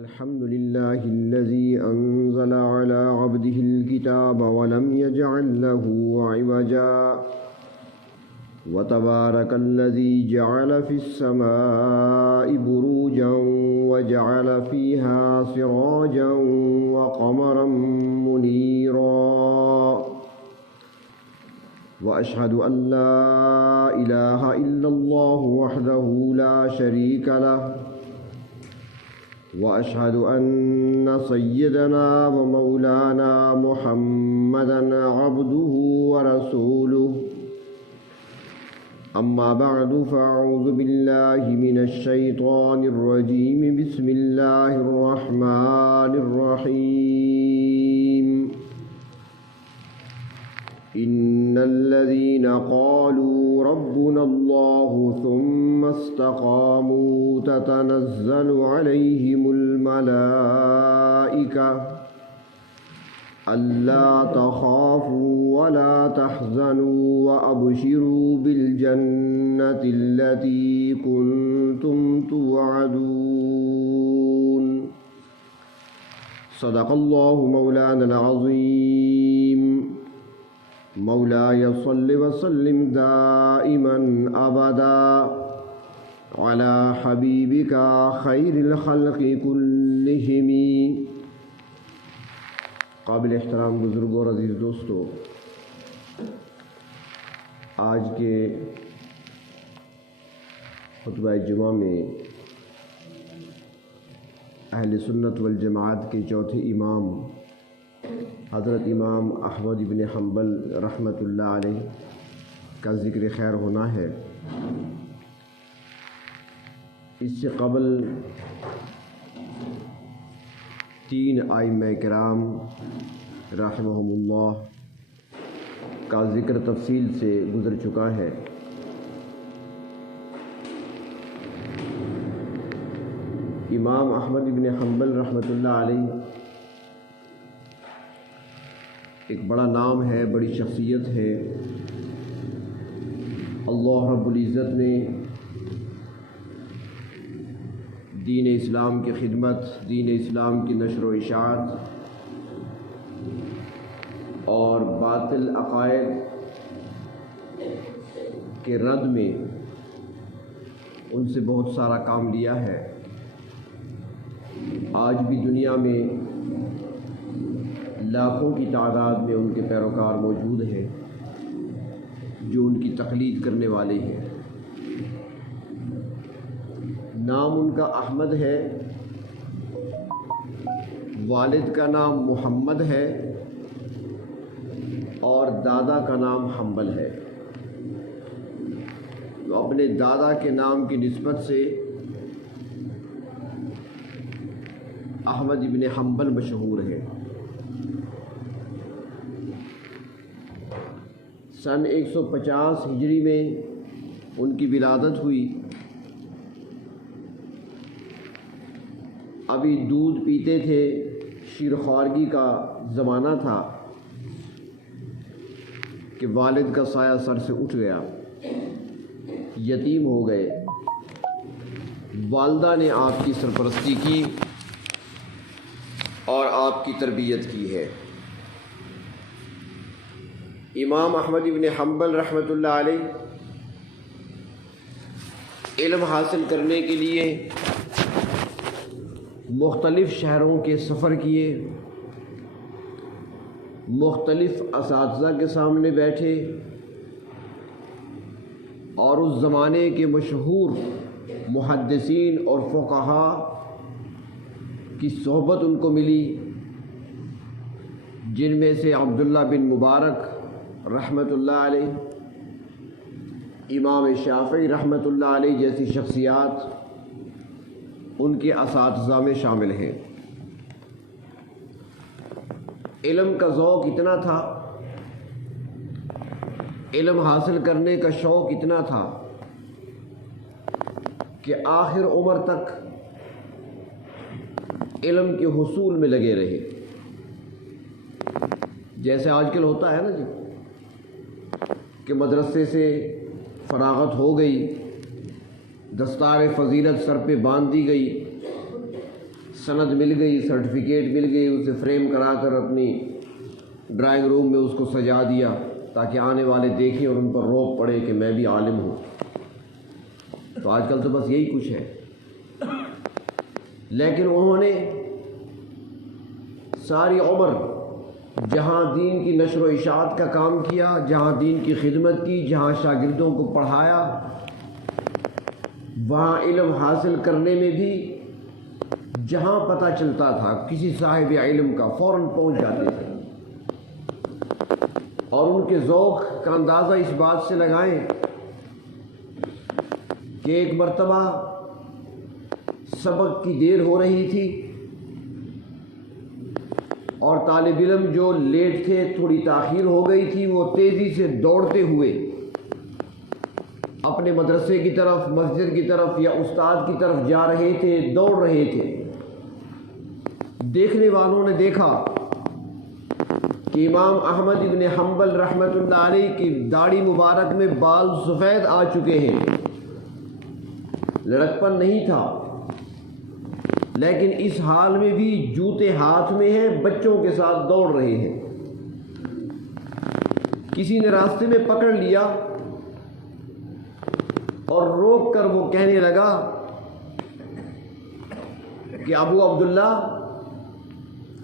الحمد لله الذي أنزل على عبده الكتاب ولم يجعل له عوجا وتبارك الذي جعل في السماء بروجا وجعل فيها سراجا وقمرا منيرا وأشهد أن لا إله إلا الله وحده لا شريك له وأشهد أن سيدنا ومولانا محمدًا عبده ورسوله أما بعد فأعوذ بالله من الشيطان الرجيم بسم الله الرحمن الرحيم إن الذين قالوا ربنا الله ثم استقاموا تتنزل عليهم الملائكة ألا تخافوا ولا تحزنوا وأبشروا بالجنة التي كنتم توعدون صدق الله مولانا العظيم مولاي صل وسلم دائما أبدا على حبيبك خير الخلق كلهم. قابل احترام بزرگوں اور عزیز دوستو، آج کے خطبہ جمعہ میں اہل سنت والجماعت کے چوتھے امام حضرت امام احمد بن حنبل رحمۃ اللہ علیہ کا ذکر خیر ہونا ہے. اس سے قبل 3 ائمہ کرام رحمہم اللہ کا ذکر تفصیل سے گزر چکا ہے. امام احمد بن حنبل رحمۃ اللہ علیہ ایک بڑا نام ہے، بڑی شخصیت ہے. اللہ رب العزت نے دین اسلام کی خدمت، دین اسلام کی نشر و اشاعت اور باطل عقائد کے رد میں ان سے بہت سارا کام لیا ہے. آج بھی دنیا میں لاکھوں کی تعداد میں ان کے پیروکار موجود ہیں جو ان کی تقلید کرنے والے ہیں. نام ان کا احمد ہے، والد کا نام محمد ہے اور دادا کا نام حنبل ہے. تو اپنے دادا کے نام کی نسبت سے احمد بن حنبل مشہور ہے. سن 150 ہجری میں ان کی ولادت ہوئی. ابھی دودھ پیتے تھے، شیرخوارگی کا زمانہ تھا کہ والد کا سایہ سر سے اٹھ گیا، یتیم ہو گئے. والدہ نے آپ کی سرپرستی کی اور آپ کی تربیت کی ہے. امام احمد بن حنبل رحمۃ اللہ علیہ علم حاصل کرنے کے لیے مختلف شہروں کے سفر کیے، مختلف اساتذہ کے سامنے بیٹھے اور اس زمانے کے مشہور محدثین اور فقہاء کی صحبت ان کو ملی، جن میں سے عبداللہ بن مبارک رحمۃ اللہ علیہ، امام شافعی رحمۃ اللہ علیہ جیسی شخصیات ان کے اساتذہ میں شامل ہیں. علم کا ذوق اتنا تھا، علم حاصل کرنے کا شوق اتنا تھا کہ آخر عمر تک علم کے حصول میں لگے رہے. جیسے آج کل ہوتا ہے نا جی کہ مدرسے سے فراغت ہو گئی، دستار فضیلت سر پہ باندھ دی گئی، سند مل گئی، سرٹیفکیٹ مل گئی، اسے فریم کرا کر اپنی ڈرائنگ روم میں اس کو سجا دیا تاکہ آنے والے دیکھیں اور ان پر رعب پڑے کہ میں بھی عالم ہوں۔ تو آج کل تو بس یہی کچھ ہے۔ لیکن انہوں نے ساری عمر جہاں دین کی نشر و اشاعت کا کام کیا، جہاں دین کی خدمت کی، جہاں شاگردوں کو پڑھایا، وہاں علم حاصل کرنے میں بھی جہاں پتہ چلتا تھا کسی صاحب علم کا فوراً پہنچ جاتے تھے، اور ان کے ذوق کا اندازہ اس بات سے لگائیں کہ ایک مرتبہ سبق کی دیر ہو رہی تھی اور طالب علم جو لیٹ تھے، تھوڑی تاخیر ہو گئی تھی، وہ تیزی سے دوڑتے ہوئے اپنے مدرسے کی طرف، مسجد کی طرف یا استاد کی طرف جا رہے تھے، دوڑ رہے تھے۔ دیکھنے والوں نے دیکھا کہ امام احمد ابن حنبل رحمۃ اللہ علیہ کی داڑھی مبارک میں بال سفید آ چکے ہیں، لڑکپن نہیں تھا، لیکن اس حال میں بھی جوتے ہاتھ میں ہیں، بچوں کے ساتھ دوڑ رہے ہیں۔ کسی نے راستے میں پکڑ لیا اور روک کر وہ کہنے لگا کہ ابو عبداللہ،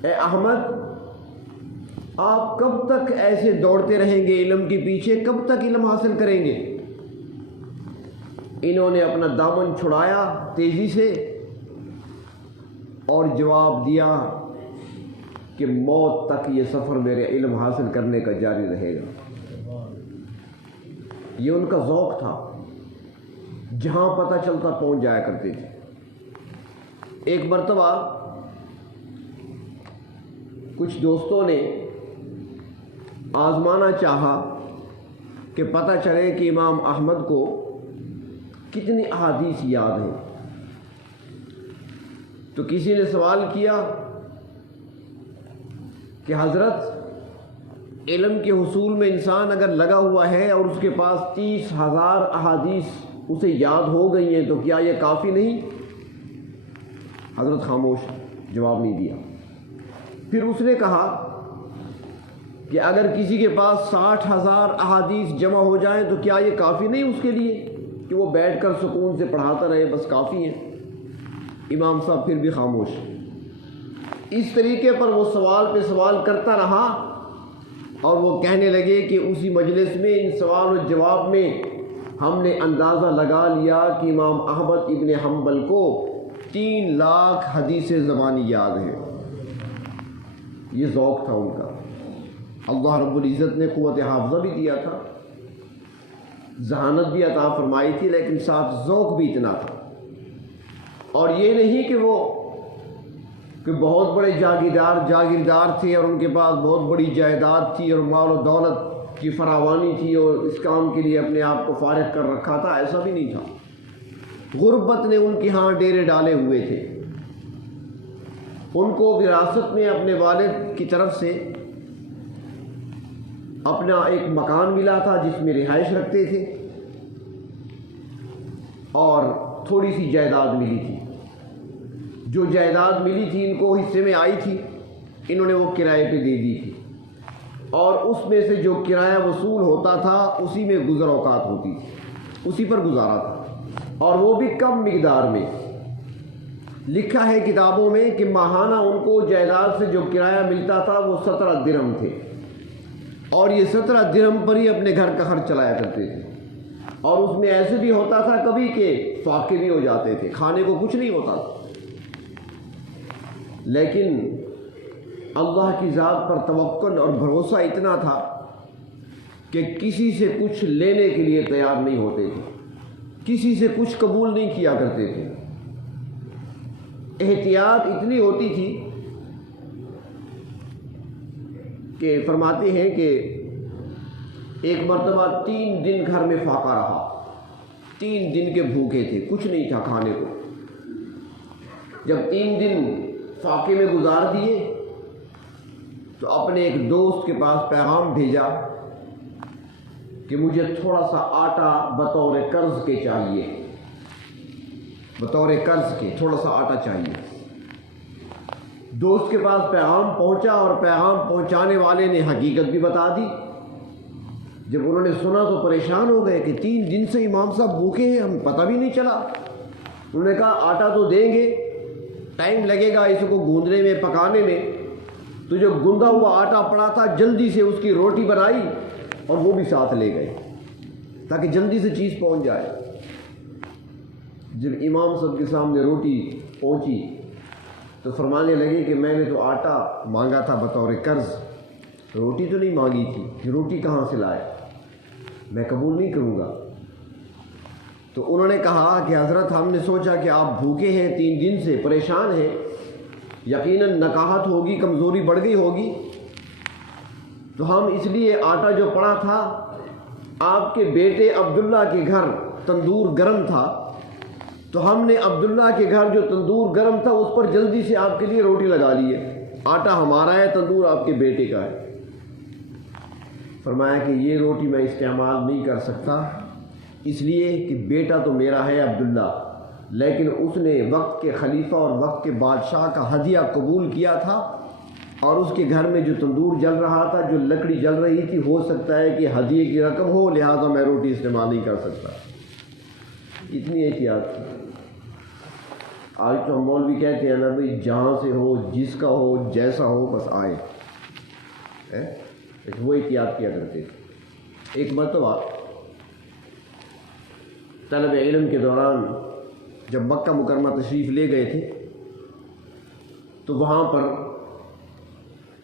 اے احمد، آپ کب تک ایسے دوڑتے رہیں گے علم کے پیچھے؟ کب تک علم حاصل کریں گے؟ انہوں نے اپنا دامن چھڑایا تیزی سے اور جواب دیا کہ موت تک یہ سفر میرے علم حاصل کرنے کا جاری رہے گا۔ یہ ان کا ذوق تھا، جہاں پتہ چلتا پہنچ جایا کرتے تھے۔ ایک مرتبہ کچھ دوستوں نے آزمانا چاہا کہ پتہ چلے کہ امام احمد کو کتنی احادیث یاد ہیں۔ تو کسی نے سوال کیا کہ حضرت، علم کے حصول میں انسان اگر لگا ہوا ہے اور اس کے پاس 30,000 احادیث اسے یاد ہو گئی ہیں تو کیا یہ کافی نہیں؟ حضرت خاموش، جواب نہیں دیا۔ پھر اس نے کہا کہ اگر کسی کے پاس 60,000 احادیث جمع ہو جائیں تو کیا یہ کافی نہیں اس کے لیے کہ وہ بیٹھ کر سکون سے پڑھاتا رہے، بس کافی ہے؟ امام صاحب پھر بھی خاموش۔ اس طریقے پر وہ سوال پہ سوال کرتا رہا اور وہ کہنے لگے کہ اسی مجلس میں ان سوال و جواب میں ہم نے اندازہ لگا لیا کہ امام احمد ابن حنبل کو 3 لاکھ حدیث زبانی یاد ہیں۔ یہ ذوق تھا ان کا۔ اللہ رب العزت نے قوت حافظہ بھی دیا تھا، ذہانت بھی عطا فرمائی تھی، لیکن ساتھ ذوق بھی اتنا تھا۔ اور یہ نہیں کہ وہ بہت بڑے جاگیردار تھے اور ان کے پاس بہت بڑی جائیداد تھی اور مال و دولت کی فراوانی تھی اور اس کام کے لیے اپنے آپ کو فارغ کر رکھا تھا، ایسا بھی نہیں تھا۔ غربت نے ان کے ہاں ڈیرے ڈالے ہوئے تھے۔ ان کو وراثت میں اپنے والد کی طرف سے اپنا ایک مکان ملا تھا جس میں رہائش رکھتے تھے، اور تھوڑی سی جائیداد ملی تھی۔ جو جائیداد ملی تھی ان کو حصے میں آئی تھی، انہوں نے وہ کرائے پہ دے دی تھی، اور اس میں سے جو کرایہ وصول ہوتا تھا اسی میں گزر اوقات ہوتی تھی، اسی پر گزارا تھا، اور وہ بھی کم مقدار میں۔ لکھا ہے کتابوں میں کہ ماہانہ ان کو جائیداد سے جو کرایہ ملتا تھا وہ 17 درہم تھے، اور یہ 17 درہم پر ہی اپنے گھر کا خرچ چلایا کرتے تھے۔ اور اس میں ایسے بھی ہوتا تھا کبھی کہ فاقے بھی ہو جاتے تھے، کھانے کو کچھ نہیں ہوتا تھا، لیکن اللہ کی ذات پر توکل اور بھروسہ اتنا تھا کہ کسی سے کچھ لینے کے لیے تیار نہیں ہوتے تھے، کسی سے کچھ قبول نہیں کیا کرتے تھے۔ احتیاط اتنی ہوتی تھی کہ فرماتے ہیں کہ ایک مرتبہ 3 دن گھر میں فاقہ رہا، 3 دن کے بھوکے تھے، کچھ نہیں تھا کھانے کو۔ جب 3 دن فاقے میں گزار دیے تو اپنے ایک دوست کے پاس پیغام بھیجا کہ مجھے تھوڑا سا آٹا بطور قرض کے چاہیے، بطور قرض کے تھوڑا سا آٹا چاہیے۔ دوست کے پاس پیغام پہنچا اور پیغام پہنچانے والے نے حقیقت بھی بتا دی۔ جب انہوں نے سنا تو پریشان ہو گئے کہ 3 دن سے امام صاحب بھوکے ہیں، ہم پتہ بھی نہیں چلا۔ انہوں نے کہا آٹا تو دیں گے، ٹائم لگے گا اس کو گوندنے میں، پکانے میں۔ تو جو گوندا ہوا آٹا پڑا تھا جلدی سے اس کی روٹی بنائی اور وہ بھی ساتھ لے گئے تاکہ جلدی سے چیز پہنچ جائے۔ جب امام صاحب کے سامنے روٹی پہنچی تو فرمانے لگے کہ میں نے تو آٹا مانگا تھا بطور قرض، روٹی تو نہیں مانگی تھی، یہ روٹی کہاں سے لائے؟ میں قبول نہیں کروں گا۔ تو انہوں نے کہا کہ حضرت ہم نے سوچا کہ آپ بھوکے ہیں، 3 دن سے پریشان ہیں، یقیناً نکاہت ہوگی، کمزوری بڑھ گئی ہوگی، تو ہم اس لیے آٹا جو پڑا تھا آپ کے بیٹے عبداللہ کے گھر تندور گرم تھا، تو ہم نے عبداللہ کے گھر جو تندور گرم تھا اس پر جلدی سے آپ کے لیے روٹی لگا لی ہے۔ آٹا ہمارا ہے، تندور آپ کے بیٹے کا ہے۔ فرمایا کہ یہ روٹی میں استعمال نہیں کر سکتا، اس لیے کہ بیٹا تو میرا ہے عبداللہ، لیکن اس نے وقت کے خلیفہ اور وقت کے بادشاہ کا ہدیہ قبول کیا تھا، اور اس کے گھر میں جو تندور جل رہا تھا، جو لکڑی جل رہی تھی، ہو سکتا ہے کہ ہدیے کی رقم ہو، لہذا میں روٹی استعمال نہیں کر سکتا۔ اتنی احتیاط تھی۔ آج تو ہم مولوی کہتے ہیں نا بھائی جہاں سے ہو، جس کا ہو، جیسا ہو، بس آئے، وہ احتیاط کیا کرتے تھے۔ ایک مرتبہ طلب علم کے دوران جب مکہ مکرمہ تشریف لے گئے تھے تو وہاں پر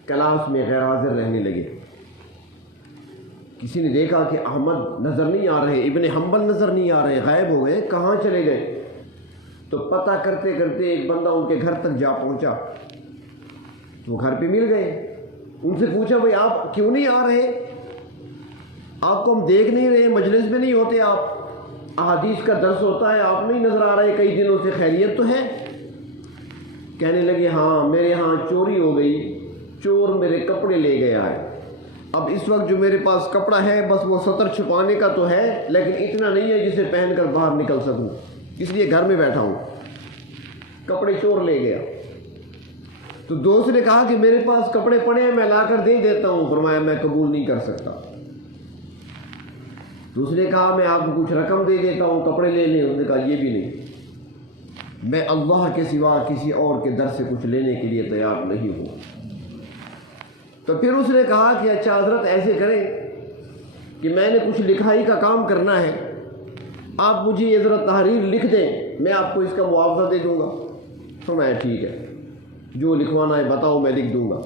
کلاس میں غیر حاضر رہنے لگے۔ کسی نے دیکھا کہ احمد نظر نہیں آ رہے، ابن حنبل نظر نہیں آ رہے، غائب ہو گئے، کہاں چلے گئے؟ تو پتہ کرتے کرتے ایک بندہ ان کے گھر تک جا پہنچا، وہ گھر پہ مل گئے۔ ان سے پوچھا بھائی آپ کیوں نہیں آ رہے؟ آپ کو ہم دیکھ نہیں رہے، مجلس میں نہیں ہوتے، آپ احادیث کا درس ہوتا ہے، آپ نہیں نظر آ رہے کئی دنوں سے، خیریت تو ہے؟ کہنے لگے ہاں میرے ہاں چوری ہو گئی، چور میرے کپڑے لے گیا ہے۔ اب اس وقت جو میرے پاس کپڑا ہے بس وہ سطر چھپانے کا تو ہے، لیکن اتنا نہیں ہے جسے پہن کر باہر نکل سکوں، اس لیے گھر میں بیٹھا ہوں، کپڑے چور لے گیا۔ تو دوست نے کہا کہ میرے پاس کپڑے پڑے ہیں، میں لا کر دے دیتا ہوں۔ فرمایا میں قبول نہیں کر سکتا۔ دوسرے نے کہا میں آپ کو کچھ رقم دے دیتا ہوں، کپڑے لے لیں۔ اس نے کہا یہ بھی نہیں، میں اللہ کے سوا کسی اور کے در سے کچھ لینے کے لیے تیار نہیں ہوں۔ تو پھر اس نے کہا کہ اچھا حضرت ایسے کریں کہ میں نے کچھ لکھائی کا کام کرنا ہے، آپ مجھے یہ ذرا تحریر لکھ دیں، میں آپ کو اس کا معاوضہ دے دوں گا۔ تو میں ٹھیک ہے، جو لکھوانا ہے بتاؤ، میں لکھ دوں گا۔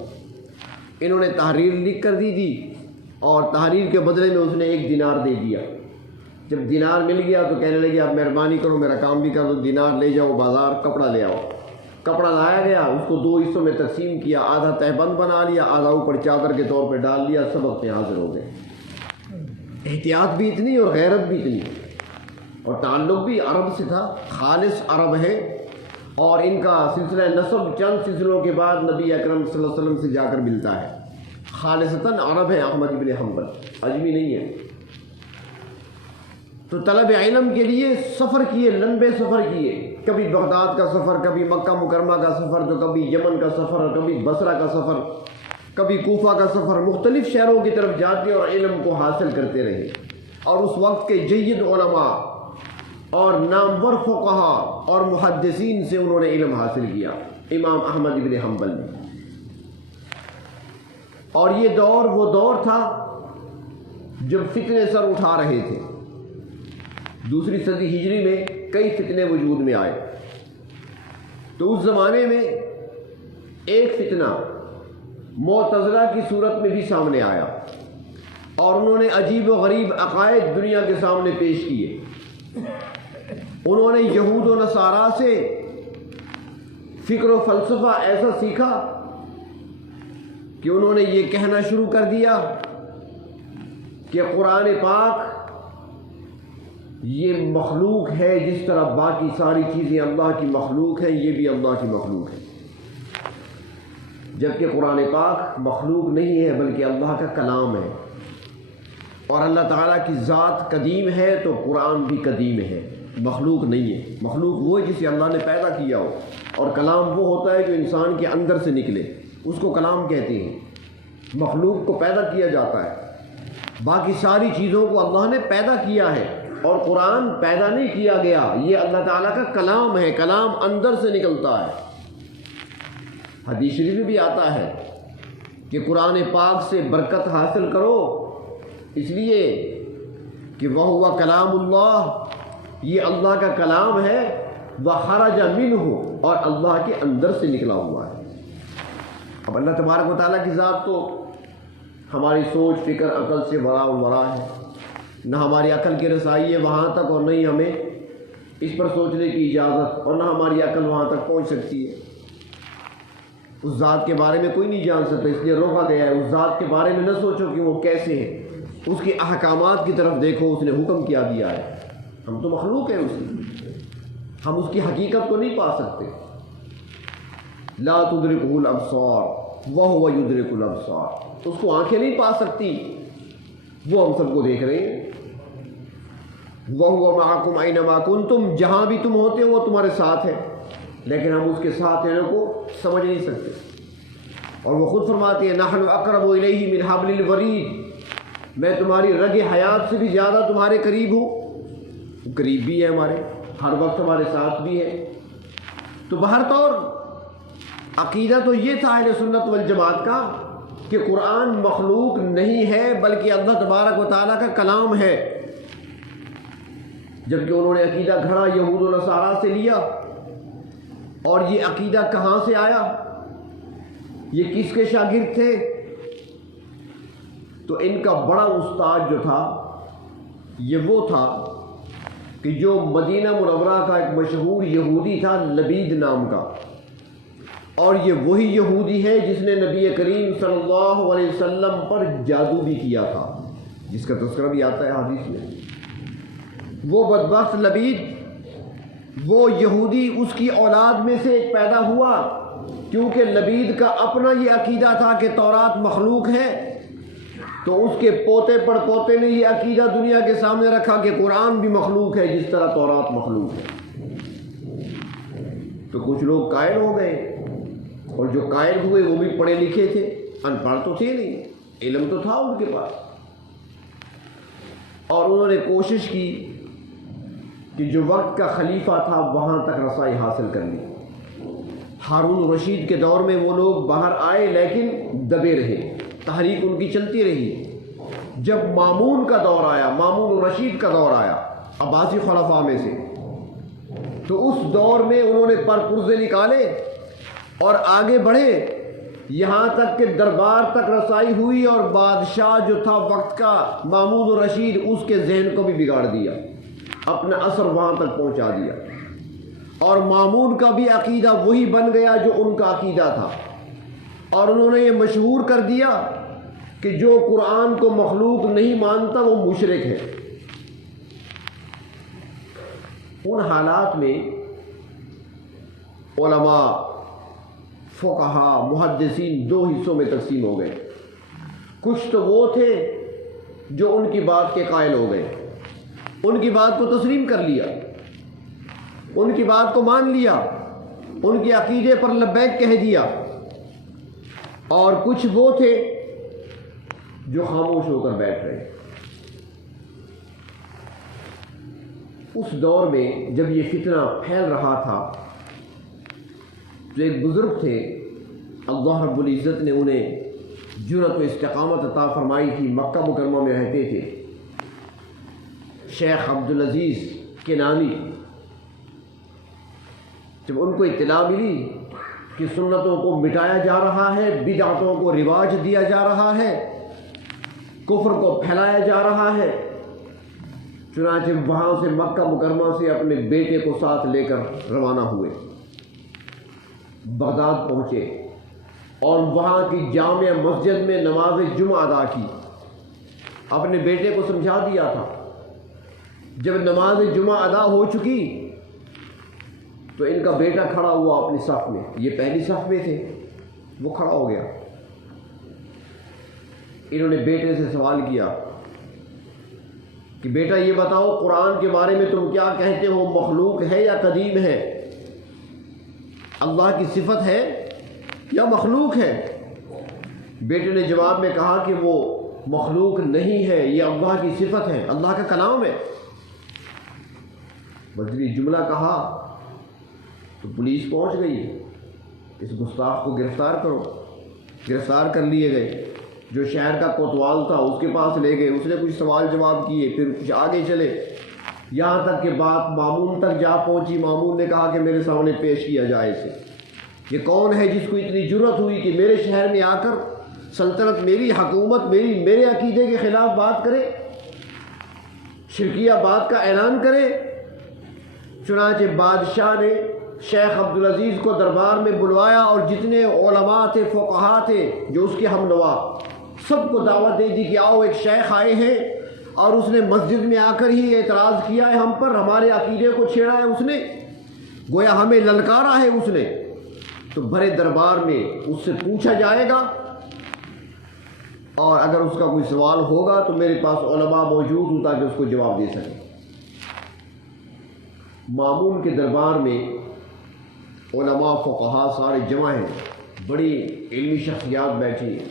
انہوں نے تحریر لکھ کر دی تھی، اور تحریر کے بدلے میں اس نے 1 دینار دے دیا۔ جب دینار مل گیا تو کہنے لگے آپ مہربانی کرو میرا کام بھی کر دو، دینار لے جاؤ بازار، کپڑا لے آؤ۔ کپڑا لایا گیا، اس کو 2 حصوں میں تقسیم کیا، آدھا تہبند بنا لیا، آدھا اوپر چادر کے طور پہ ڈال لیا، سب اپنے حاضر ہو گئے۔ احتیاط بھی اتنی اور غیرت بھی اتنی، اور تعلق بھی عرب سے تھا، خالص عرب ہے، اور ان کا سلسلہ نسب چند سلسلوں کے بعد نبی اکرم صلی اللہ علیہ وسلم سے جا کر ملتا ہے۔ خالصتاً عرب ہے احمد ابن حنبل، اجمی نہیں ہے۔ تو طلب علم کے لیے سفر کیے، لمبے سفر کیے، کبھی بغداد کا سفر، کبھی مکہ مکرمہ کا سفر، تو کبھی یمن کا سفر، کبھی بصرہ کا سفر، کبھی کوفہ کا سفر، مختلف شہروں کی طرف جاتے اور علم کو حاصل کرتے رہے۔ اور اس وقت کے جید علماء اور نامور فقہا اور محدثین سے انہوں نے علم حاصل کیا، امام احمد ابن حنبل نے۔ اور یہ دور وہ دور تھا جب فتنے سر اٹھا رہے تھے۔ 2 صدی ہجری میں کئی فتنے وجود میں آئے۔ تو اس زمانے میں ایک فتنہ معتزلہ کی صورت میں بھی سامنے آیا، اور انہوں نے عجیب و غریب عقائد دنیا کے سامنے پیش کیے۔ انہوں نے یہود و نصارہ سے فکر و فلسفہ ایسا سیکھا کہ انہوں نے یہ کہنا شروع کر دیا کہ قرآن پاک یہ مخلوق ہے، جس طرح باقی ساری چیزیں اللہ کی مخلوق ہیں، یہ بھی اللہ کی مخلوق ہے، جبکہ قرآن پاک مخلوق نہیں ہے بلکہ اللہ کا کلام ہے، اور اللہ تعالیٰ کی ذات قدیم ہے تو قرآن بھی قدیم ہے۔ مخلوق نہیں ہے. مخلوق وہ ہے جسے اللہ نے پیدا کیا ہو، اور کلام وہ ہوتا ہے جو انسان کے اندر سے نکلے، اس کو کلام کہتے ہیں. مخلوق کو پیدا کیا جاتا ہے، باقی ساری چیزوں کو اللہ نے پیدا کیا ہے، اور قرآن پیدا نہیں کیا گیا، یہ اللہ تعالیٰ کا کلام ہے، کلام اندر سے نکلتا ہے. حدیث شریف میں بھی آتا ہے کہ قرآن پاک سے برکت حاصل کرو، اس لیے کہ وہ ہوا کلام اللہ، یہ اللہ کا کلام ہے، وخرج منہ، اور اللہ کے اندر سے نکلا ہوا ہے. اب اللہ تبارک و تعالیٰ کی ذات تو ہماری سوچ فکر عقل سے ورا ہے، نہ ہماری عقل کی رسائی ہے وہاں تک، اور نہیں ہمیں اس پر سوچنے کی اجازت، اور نہ ہماری عقل وہاں تک پہنچ سکتی ہے. اس ذات کے بارے میں کوئی نہیں جان سکتا، اس لیے روکا گیا ہے. اس ذات کے بارے میں نہ سوچو کہ وہ کیسے ہے، اس کے احکامات کی طرف دیکھو، اس نے حکم کیا دیا ہے. ہم تو مخلوق ہیں اس کی، ہم اس کی حقیقت کو نہیں پا سکتے. لا تدرکہ الابصار وہو یدرک الابصار، اس کو آنکھیں نہیں پا سکتی، وہ ہم سب کو دیکھ رہے ہیں. وہو معکم اینما کنتم، جہاں بھی تم ہوتے ہو وہ تمہارے ساتھ ہے، لیکن ہم اس کے ساتھ رہنے کو سمجھ نہیں سکتے. اور وہ خود فرماتے ہیں نحن اقرب الیہ من حبل الورید، میں تمہاری رگ حیات سے بھی زیادہ تمہارے قریب ہوں. قریب بھی ہے ہمارے، ہر وقت ہمارے ساتھ بھی ہے. تو بہر طور عقیدہ تو یہ تھا اہل سنت والجماعت کا کہ قرآن مخلوق نہیں ہے بلکہ اللہ تبارک و تعالیٰ کا کلام ہے. جبکہ انہوں نے عقیدہ گھڑا یہود و نصارہ سے لیا. اور یہ عقیدہ کہاں سے آیا؟ یہ کس کے شاگرد تھے؟ تو ان کا بڑا استاد جو تھا یہ وہ تھا کہ جو مدینہ منورہ کا ایک مشہور یہودی تھا لبید نام کا، اور یہ وہی یہودی ہے جس نے نبی کریم صلی اللہ علیہ وسلم پر جادو بھی کیا تھا، جس کا تذکرہ بھی آتا ہے حدیث میں. وہ بدبخت لبید، وہ یہودی، اس کی اولاد میں سے ایک پیدا ہوا، کیونکہ لبید کا اپنا یہ عقیدہ تھا کہ تورات مخلوق ہے، تو اس کے پوتے پڑ پوتے نے یہ عقیدہ دنیا کے سامنے رکھا کہ قرآن بھی مخلوق ہے جس طرح تورات مخلوق ہے. تو کچھ لوگ قائل ہو گئے، اور جو قائل ہوئے وہ بھی پڑھے لکھے تھے، ان پڑھ تو تھے نہیں، علم تو تھا ان کے پاس. اور انہوں نے کوشش کی کہ جو وقت کا خلیفہ تھا وہاں تک رسائی حاصل کر لی. ہارون رشید کے دور میں وہ لوگ باہر آئے لیکن دبے رہے، تحریک ان کی چلتی رہی. جب مامون کا دور آیا، مامون رشید کا دور آیا عباسی خلفاء میں سے، تو اس دور میں انہوں نے پرپرزے نکالے اور آگے بڑھے، یہاں تک کہ دربار تک رسائی ہوئی، اور بادشاہ جو تھا وقت کا مامون رشید، اس کے ذہن کو بھی بگاڑ دیا، اپنا اثر وہاں تک پہنچا دیا. اور مامون کا بھی عقیدہ وہی بن گیا جو ان کا عقیدہ تھا، اور انہوں نے یہ مشہور کر دیا کہ جو قرآن کو مخلوق نہیں مانتا وہ مشرک ہے. ان حالات میں علماء، فقہاء، محدثین دو حصوں میں تقسیم ہو گئے. کچھ تو وہ تھے جو ان کی بات کے قائل ہو گئے، ان کی بات کو تسلیم کر لیا، ان کی بات کو مان لیا، ان کے عقیدے پر لبیک کہہ دیا. اور کچھ وہ تھے جو خاموش ہو کر بیٹھ رہے. اس دور میں جب یہ فتنہ پھیل رہا تھا تو ایک بزرگ تھے، اللہ رب العزت نے انہیں جرأت و استقامت عطا فرمائی تھی، مکہ مکرمہ میں رہتے تھے، شیخ عبدالعزیز کنانی. جب ان کو اطلاع ملی کہ سنتوں کو مٹایا جا رہا ہے، بدعتوں کو رواج دیا جا رہا ہے، کفر کو پھیلایا جا رہا ہے، چنانچہ وہاں سے مکہ مکرمہ سے اپنے بیٹے کو ساتھ لے کر روانہ ہوئے، بغداد پہنچے اور وہاں کی جامع مسجد میں نماز جمعہ ادا کی. اپنے بیٹے کو سمجھا دیا تھا. جب نماز جمعہ ادا ہو چکی تو ان کا بیٹا کھڑا ہوا اپنی صف میں، یہ پہلی صف میں تھے، وہ کھڑا ہو گیا. انہوں نے بیٹے سے سوال کیا کہ کہ بیٹا یہ بتاؤ قرآن کے بارے میں تم کیا کہتے ہو، مخلوق ہے یا قدیم ہے؟ اللہ کی صفت ہے یا مخلوق ہے؟ بیٹے نے جواب میں کہا کہ وہ مخلوق نہیں ہے، یہ اللہ کی صفت ہے، اللہ کا کلام ہے۔ بس یہ جملہ کہا تو پولیس پہنچ گئی، اس گستاخ کو گرفتار کرو۔ گرفتار کر لیے گئے، جو شہر کا کوتوال تھا اس کے پاس لے گئے، اس نے کچھ سوال جواب کیے، پھر کچھ آگے چلے، یہاں تک کہ بات مامون تک جا پہنچی۔ مامون نے کہا کہ میرے سامنے پیش کیا جائے اسے، یہ کون ہے جس کو اتنی جرأت ہوئی کہ میرے شہر میں آ کر سلطنت، میری حکومت، میرے عقیدے کے خلاف بات کرے، شرکیہ بات کا اعلان کرے۔ چنانچہ بادشاہ نے شیخ عبدالعزیز کو دربار میں بلوایا اور جتنے علماء تھے، فقہا تھے جو اس کے ہم نوا، سب کو دعوت دے دی کہ آؤ، ایک شیخ آئے ہیں اور اس نے مسجد میں آ کر ہی اعتراض کیا ہے ہم پر، ہمارے عقیدے کو چھیڑا ہے اس نے، گویا ہمیں للکارا ہے اس نے۔ تو بڑے دربار میں اس سے پوچھا جائے گا، اور اگر اس کا کوئی سوال ہوگا تو میرے پاس علماء موجود ہوں تاکہ اس کو جواب دے سکیں۔ مامون کے دربار میں علماء فقہا سارے جمع ہیں، بڑی علمی شخصیات بیٹھی ہیں۔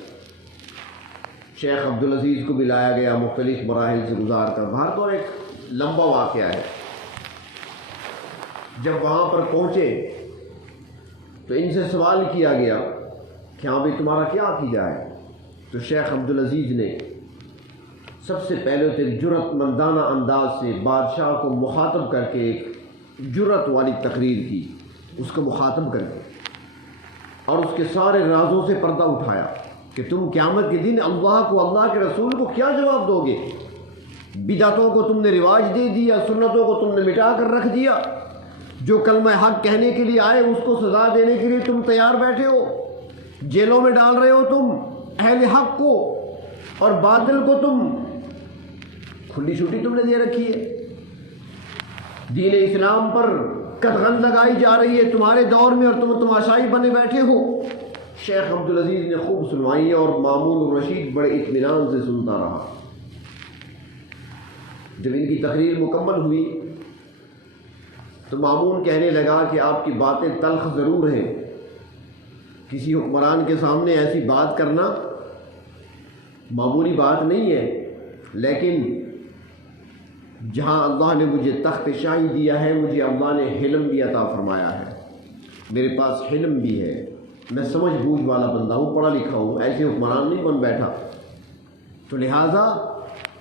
شیخ عبدالعزیز کو بھی لایا گیا مختلف مراحل سے گزار کر، باہر تو ایک لمبا واقعہ ہے۔ جب وہاں پر پہنچے تو ان سے سوال کیا گیا کہ ہاں بھائی تمہارا کیا عقیدہ ہے؟ تو شیخ عبدالعزیز نے سب سے پہلے تو ایک جرأت مندانہ انداز سے بادشاہ کو مخاطب کر کے ایک جرأت والی تقریر کی، اس کو مخاطب کر کے، اور اس کے سارے رازوں سے پردہ اٹھایا کہ تم قیامت کے دن اللہ کو، اللہ کے رسول کو کیا جواب دو گے؟ بدعتوں کو تم نے رواج دے دیا، سنتوں کو تم نے مٹا کر رکھ دیا، جو کلمہ حق کہنے کے لیے آئے اس کو سزا دینے کے لیے تم تیار بیٹھے ہو، جیلوں میں ڈال رہے ہو تم اہل حق کو، اور باطل کو تم کھلی چھٹی تم نے دے رکھی ہے۔ دین اسلام پر قدغن لگائی جا رہی ہے تمہارے دور میں، اور تم تماشائی بنے بیٹھے ہو۔ شیخ عبدالعزیز نے خوب سنوائی اور مامون الرشید بڑے اطمینان سے سنتا رہا۔ جب ان کی تقریر مکمل ہوئی تو مامون کہنے لگا کہ آپ کی باتیں تلخ ضرور ہیں، کسی حکمران کے سامنے ایسی بات کرنا معمولی بات نہیں ہے، لیکن جہاں اللہ نے مجھے تخت شاہی دیا ہے، مجھے اللہ نے حلم بھی عطا فرمایا ہے، میرے پاس حلم بھی ہے، میں سمجھ بوجھ والا بندہ ہوں، پڑھا لکھا ہوں، ایسے حکمران نہیں بن بیٹھا، تو لہٰذا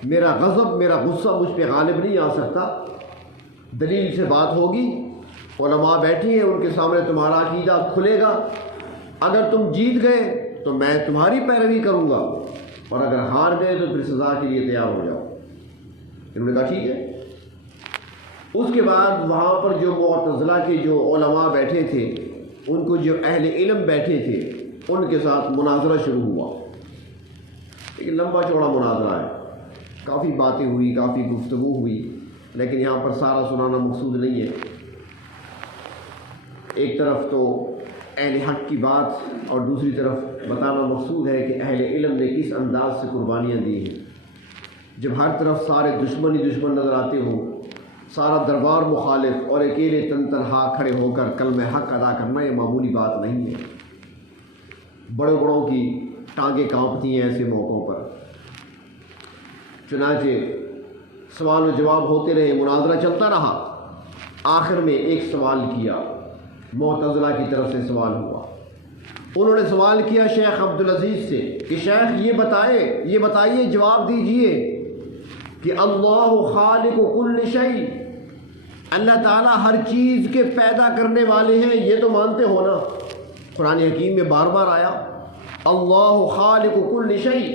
میرا غضب، میرا غصہ مجھ پہ غالب نہیں آ سکتا، دلیل سے بات ہوگی، علماء بیٹھی ہیں، ان کے سامنے تمہارا عقیدہ کھلے گا، اگر تم جیت گئے تو میں تمہاری پیروی کروں گا، اور اگر ہار گئے تو پھر سزا کے لیے تیار ہو جاؤ۔ انہوں نے کہا ٹھیک ہے۔ اس کے بعد وہاں پر جو معتزلہ کے جو علماء بیٹھے تھے، ان کو جو اہل علم بیٹھے تھے، ان کے ساتھ مناظرہ شروع ہوا، ایک لمبا چوڑا مناظرہ ہے، کافی باتیں ہوئی، کافی گفتگو ہوئی، لیکن یہاں پر سارا سنانا مقصود نہیں ہے۔ ایک طرف تو اہل حق کی بات اور دوسری طرف بتانا مقصود ہے کہ اہل علم نے کس انداز سے قربانیاں دی ہیں۔ جب ہر طرف سارے دشمن ہی دشمن نظر آتے ہوں، سارا دربار مخالف، اور اکیلے تن تنہا کھڑے ہو کر کلمہ حق ادا کرنا یہ معمولی بات نہیں ہے۔ بڑے بڑوں کی ٹانگیں کانپتی ہیں ایسے موقعوں پر۔ چنانچہ سوال و جواب ہوتے رہے، مناظرہ چلتا رہا، آخر میں ایک سوال کیا، معتزلہ کی طرف سے سوال ہوا۔ انہوں نے سوال کیا شیخ عبدالعزیز سے کہ شیخ یہ بتائیے، جواب دیجئے کہ اللہ خالق کل شیء، اللہ تعالیٰ ہر چیز کے پیدا کرنے والے ہیں، یہ تو مانتے ہو نا؟ قرآن حکیم میں بار بار آیا اللہ خالق کل شیء،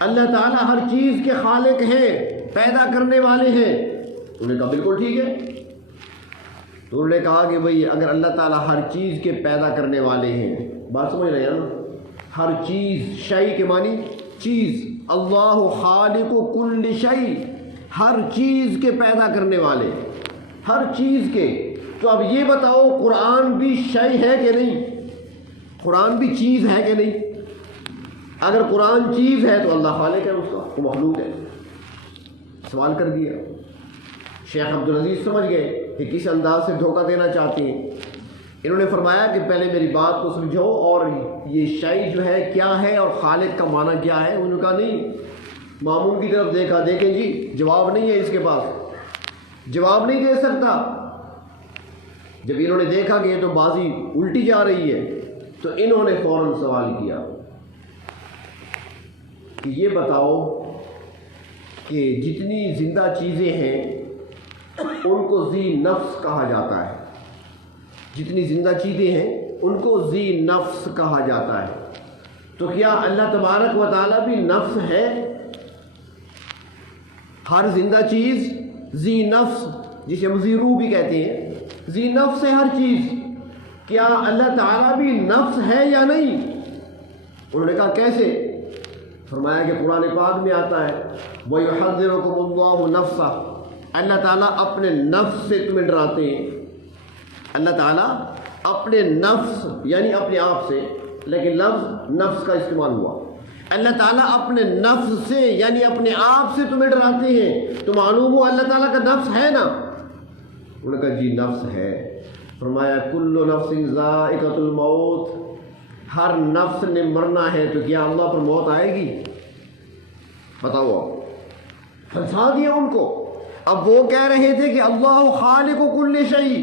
اللہ تعالیٰ ہر چیز کے خالق ہیں، پیدا کرنے والے ہیں۔ انہوں نے کہا بالکل ٹھیک ہے۔ تو انہوں نے کہا کہ بھئی اگر اللہ تعالیٰ ہر چیز کے پیدا کرنے والے ہیں، بات سمجھ رہے ہیں نا؟ ہر چیز، شیء کے معنی چیز، اللہ خالق کل شیء، ہر چیز کے پیدا کرنے والے، ہر چیز کے۔ تو اب یہ بتاؤ قرآن بھی شیء ہے کہ نہیں؟ قرآن بھی چیز ہے کہ نہیں؟ اگر قرآن چیز ہے تو اللہ خالق ہے، اس کا وہ مخلوق ہے۔ سوال کر دیا۔ شیخ عبدالعزیز سمجھ گئے کہ کس انداز سے دھوکہ دینا چاہتے ہیں۔ انہوں نے فرمایا کہ پہلے میری بات کو سمجھو اور یہ شے جو ہے کیا ہے اور خالق کا معنی کیا ہے۔ انہوں نے کہا نہیں، مامون کی طرف دیکھا، دیکھیں جی جواب نہیں ہے اس کے پاس، جواب نہیں دے سکتا۔ جب انہوں نے دیکھا کہ یہ تو بازی الٹی جا رہی ہے تو انہوں نے فوراً سوال کیا کہ یہ بتاؤ کہ جتنی زندہ چیزیں ہیں ان کو ذی نفس کہا جاتا ہے، جتنی زندہ چیزیں ہیں ان کو ذی نفس کہا جاتا ہے، تو کیا اللہ تبارک و تعالیٰ بھی نفس ہے؟ ہر زندہ چیز ذی نفس، جسے ہم ذی روح بھی کہتے ہیں، ذی نفس ہے ہر چیز، کیا اللہ تعالیٰ بھی نفس ہے یا نہیں؟ انہوں نے کہا کیسے؟ فرمایا کہ قرآن پاک میں آتا ہے وَيُحَذِّرُكُمُ اللَّهُ نَفْسَهُ، اللہ تعالیٰ اپنے نفس سے تمہیں ڈراتے ہیں۔ اللہ تعالیٰ اپنے نفس یعنی اپنے آپ سے، لیکن لفظ نفس کا استعمال ہوا، اللہ تعالیٰ اپنے نفس سے یعنی اپنے آپ سے تمہیں ڈراتے ہیں، تو معلوم ہو اللہ تعالیٰ کا نفس ہے نا؟ انہوں نے کہا جی نفس ہے۔ فرمایا کل نفس ذائقۃ الموت، ہر نفس نے مرنا ہے، تو کیا اللہ پر موت آئے گی؟ بتاؤ، پھنسا دیا ان کو۔ اب وہ کہہ رہے تھے کہ اللہ خالق کل شیء،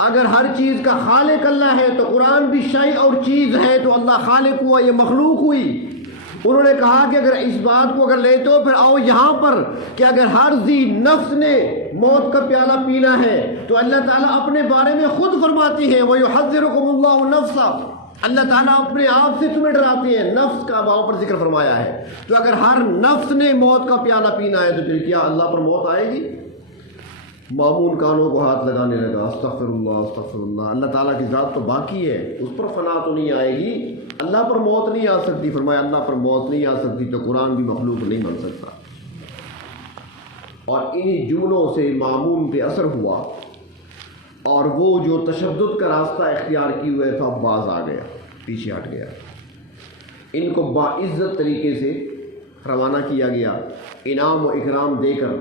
اگر ہر چیز کا خالق اللہ ہے تو قرآن بھی شیء اور چیز ہے، تو اللہ خالق ہوا، یہ مخلوق ہوئی۔ انہوں نے کہا کہ اگر اس بات کو اگر لے تو پھر آؤ یہاں پر کہ اگر ہر ذی نفس نے موت کا پیالہ پینا ہے تو اللہ تعالیٰ اپنے بارے میں خود فرماتے ہیں وَيُحَذِّرُكُمُ اللَّهُ نَفْسَهُ، اللہ تعالیٰ اپنے آپ سے تمہیں ڈراتے ہیں، نفس کا وہاں پر ذکر فرمایا ہے۔ تو اگر ہر نفس نے موت کا پیالہ پینا ہے تو پھر کیا اللہ پر موت آئے گی؟ مامون کانوں کو ہاتھ لگانے لگا، استغفر اللہ استغفر اللہ، اللہ تعالیٰ کی ذات تو باقی ہے، اس پر فنا تو نہیں آئے گی، اللہ پر موت نہیں آ سکتی۔ فرمایا اللہ پر موت نہیں آ سکتی تو قرآن بھی مخلوق نہیں بن سکتا۔ اور انہی جملوں سے مامون پہ اثر ہوا اور وہ جو تشدد کا راستہ اختیار کیے ہوئے تھا باز آ گیا، پیچھے ہٹ گیا۔ ان کو باعزت طریقے سے روانہ کیا گیا، انعام و اکرام دے کر۔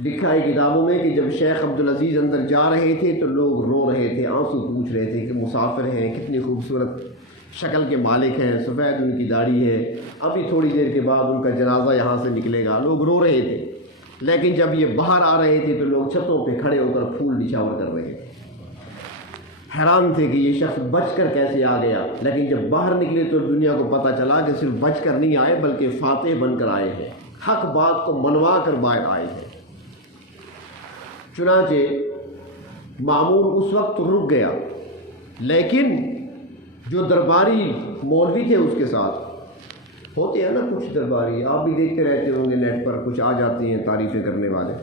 لکھا ہے کتابوں میں کہ جب شیخ عبدالعزیز اندر جا رہے تھے تو لوگ رو رہے تھے، آنسو پوچھ رہے تھے کہ مسافر ہیں، کتنی خوبصورت شکل کے مالک ہیں، سفید ان کی داڑھی ہے، ابھی تھوڑی دیر کے بعد ان کا جنازہ یہاں سے نکلے گا۔ لوگ رو رہے تھے، لیکن جب یہ باہر آ رہے تھے تو لوگ چھتوں پہ کھڑے ہو کر پھول نچھاور کر رہے تھے، حیران تھے کہ یہ شخص بچ کر کیسے آ گیا۔ لیکن جب باہر نکلے تو دنیا کو پتہ چلا کہ صرف بچ کر نہیں آئے بلکہ فاتح بن کر آئے ہیں، حق بات کو منوا کر باہر آئے ہیں۔ چنانچہ مامون اس وقت رک گیا، لیکن جو درباری مولوی تھے اس کے ساتھ، ہوتے ہیں نا کچھ درباری، آپ بھی دیکھتے رہتے ہوں گے نیٹ پر، کچھ آ جاتے ہیں تعریفیں کرنے والے،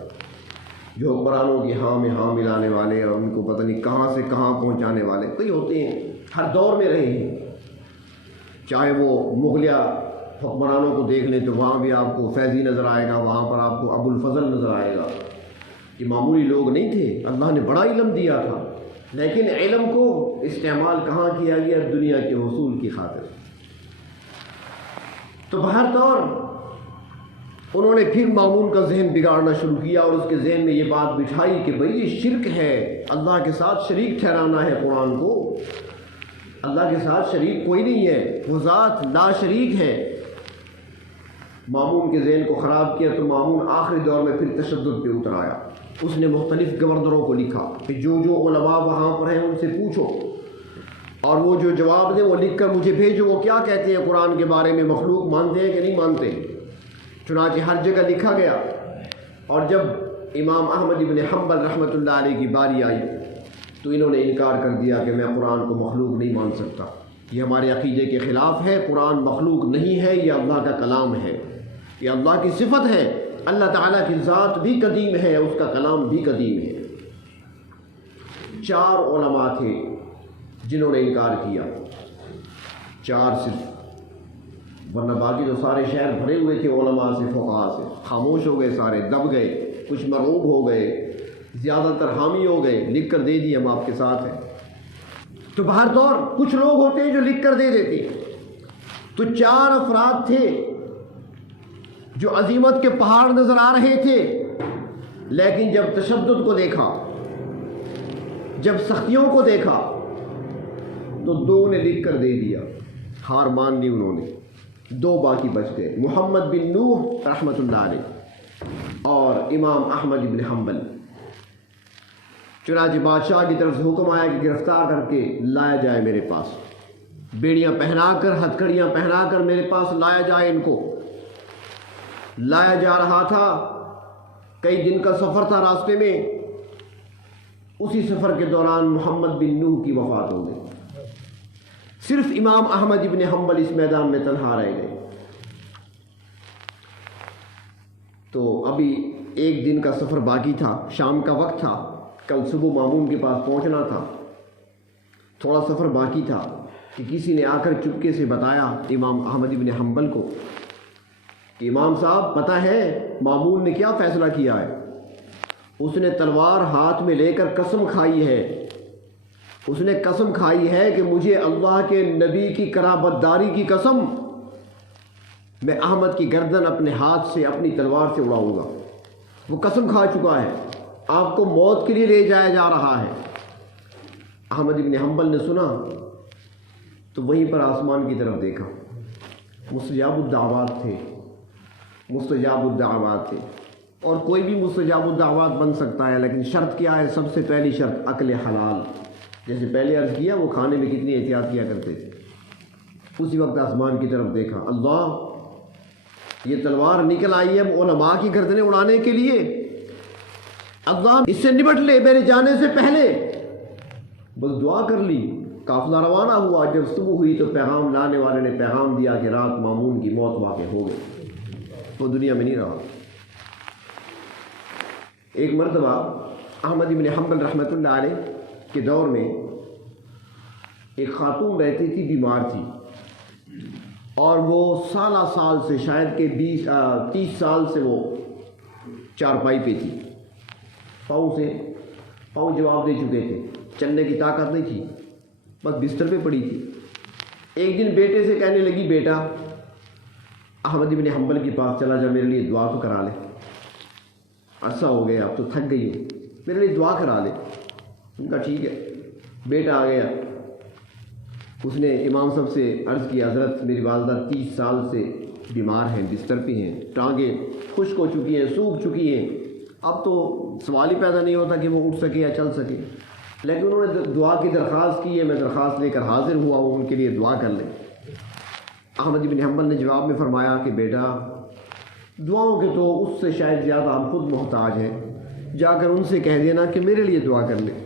جو حکمرانوں کی ہاں میں ہاں ملانے والے اور ان کو پتہ نہیں کہاں سے کہاں پہنچانے والے، کئی ہوتے ہیں، ہر دور میں رہے ہیں۔ چاہے وہ مغلیہ حکمرانوں کو دیکھ لیں تو وہاں بھی آپ کو فیضی نظر آئے گا، وہاں پر آپ کو ابو الفضل نظر آئے گا۔ یہ معمولی لوگ نہیں تھے، اللہ نے بڑا علم دیا تھا، لیکن علم کو استعمال کہاں کیا گیا؟ دنیا کے حصول کی خاطر۔ تو بہر طور انہوں نے پھر مامون کا ذہن بگاڑنا شروع کیا اور اس کے ذہن میں یہ بات بٹھائی کہ بھئی یہ شرک ہے، اللہ کے ساتھ شریک ٹھہرانا ہے قرآن کو، اللہ کے ساتھ شریک کوئی نہیں ہے، وہ ذات لا شریک ہے۔ مامون کے ذہن کو خراب کیا تو مامون آخری دور میں پھر تشدد پہ اتر آیا۔ اس نے مختلف گورنروں کو لکھا کہ جو علماء وہاں پر ہیں ان سے پوچھو اور وہ جو جواب دیں وہ لکھ کر مجھے بھیجو، وہ کیا کہتے ہیں قرآن کے بارے میں، مخلوق مانتے ہیں کہ نہیں مانتے۔ چنانچہ ہر جگہ لکھا گیا، اور جب امام احمد بن حنبل رحمۃ اللہ علیہ کی باری آئی تو انہوں نے انکار کر دیا کہ میں قرآن کو مخلوق نہیں مان سکتا، یہ ہمارے عقیدے کے خلاف ہے، قرآن مخلوق نہیں ہے، یہ اللہ کا کلام ہے، یہ اللہ کی صفت ہے، اللہ تعالیٰ کی ذات بھی قدیم ہے، اس کا کلام بھی قدیم ہے۔ 4 علماء تھے جنہوں نے انکار کیا، 4 صرف، ورنہ باقی تو سارے شہر بھرے ہوئے تھے علماء سے، فقہاء سے، خاموش ہو گئے، سارے دب گئے، کچھ مرعوب ہو گئے، زیادہ تر حامی ہو گئے، لکھ کر دے دی ہم آپ کے ساتھ ہیں۔ تو بہر طور کچھ لوگ ہوتے ہیں جو لکھ کر دے دیتے ہیں۔ تو 4 افراد تھے جو عظیمت کے پہاڑ نظر آ رہے تھے، لیکن جب تشدد کو دیکھا، جب سختیوں کو دیکھا تو دو نے لکھ کر دے دیا، ہار مان لی انہوں نے، دو باقی بچ گئے، محمد بن نوح رحمۃ اللہ علیہ اور امام احمد بن حنبل۔ چنانچہ بادشاہ کی طرف سے حکم آیا کہ گرفتار کر کے لایا جائے میرے پاس، بیڑیاں پہنا کر، ہتھکڑیاں پہنا کر میرے پاس لایا جائے۔ ان کو لایا جا رہا تھا، کئی دن کا سفر تھا راستے میں، اسی سفر کے دوران محمد بن نوح کی وفات ہو گئی، صرف امام احمد بن حنبل اس میدان میں تنہا رہ گئے۔ تو ابھی ایک دن کا سفر باقی تھا، شام کا وقت تھا، کل صبح مامون کے پاس پہنچنا تھا، تھوڑا سفر باقی تھا کہ کسی نے آ کر چپکے سے بتایا امام احمد بن حنبل کو کہ امام صاحب پتہ ہے مامون نے کیا فیصلہ کیا ہے؟ اس نے تلوار ہاتھ میں لے کر قسم کھائی ہے، اس نے قسم کھائی ہے کہ مجھے اللہ کے نبی کی قرابت داری کی قسم، میں احمد کی گردن اپنے ہاتھ سے اپنی تلوار سے اڑاؤں گا۔ وہ قسم کھا چکا ہے، آپ کو موت کے لیے لے جایا جا رہا ہے۔ احمد بن حنبل نے سنا تو وہیں پر آسمان کی طرف دیکھا، مستجاب الدعوات تھے، مستجاب الدعوات تھے، اور کوئی بھی مستجاب الدعوات بن سکتا ہے، لیکن شرط کیا ہے؟ سب سے پہلی شرط عقل حلال۔ جیسے پہلے عرض کیا وہ کھانے میں کتنی احتیاط کیا کرتے تھے۔ اسی وقت آسمان کی طرف دیکھا، اللہ یہ تلوار نکل آئی ہے علماء کی گردنیں اڑانے کے لیے، اللہ اس سے نبٹ لے میرے جانے سے پہلے۔ بس دعا کر لی، قافلہ روانہ ہوا۔ جب صبح ہوئی تو پیغام لانے والے نے پیغام دیا کہ رات مامون کی موت واقع ہو گئی، وہ دنیا میں نہیں رہا۔ ایک مرتبہ احمد بن حنبل رحمۃ اللہ علیہ کے دور میں ایک خاتون رہتی تھی، بیمار تھی، اور وہ سالہ سال سے، شاید کہ 30 سال سے وہ چارپائی پہ تھی، پاؤں جواب دے چکے تھے، چلنے کی طاقت نہیں تھی، بس بستر پہ پڑی تھی۔ ایک دن بیٹے سے کہنے لگی، بیٹا احمد بن حنبل کے پاس چلا جا، میرے لیے دعا تو کرا لے، عرصہ ہو گیا، اب تو تھک گئی ہوں، میرے لیے دعا کرا لے۔ ان کا ٹھیک ہے۔ بیٹا آ گیا، اس نے امام صاحب سے عرض کیا، حضرت میری والدہ 30 سال سے بیمار ہیں، بستر پہ ہیں، ٹانگیں خشک ہو چکی ہیں، سوکھ چکی ہیں، اب تو سوال ہی پیدا نہیں ہوتا کہ وہ اٹھ سکے یا چل سکے، لیکن انہوں نے دعا کی درخواست کی ہے، میں درخواست لے کر حاضر ہوا ہوں، ان کے لیے دعا کر لیں۔ احمد بن حنبل نے جواب میں فرمایا کہ بیٹا دعاؤں کے تو اس سے شاید زیادہ ہم خود محتاج ہیں، جا کر ان سے کہہ دینا کہ میرے لیے دعا کر لیں۔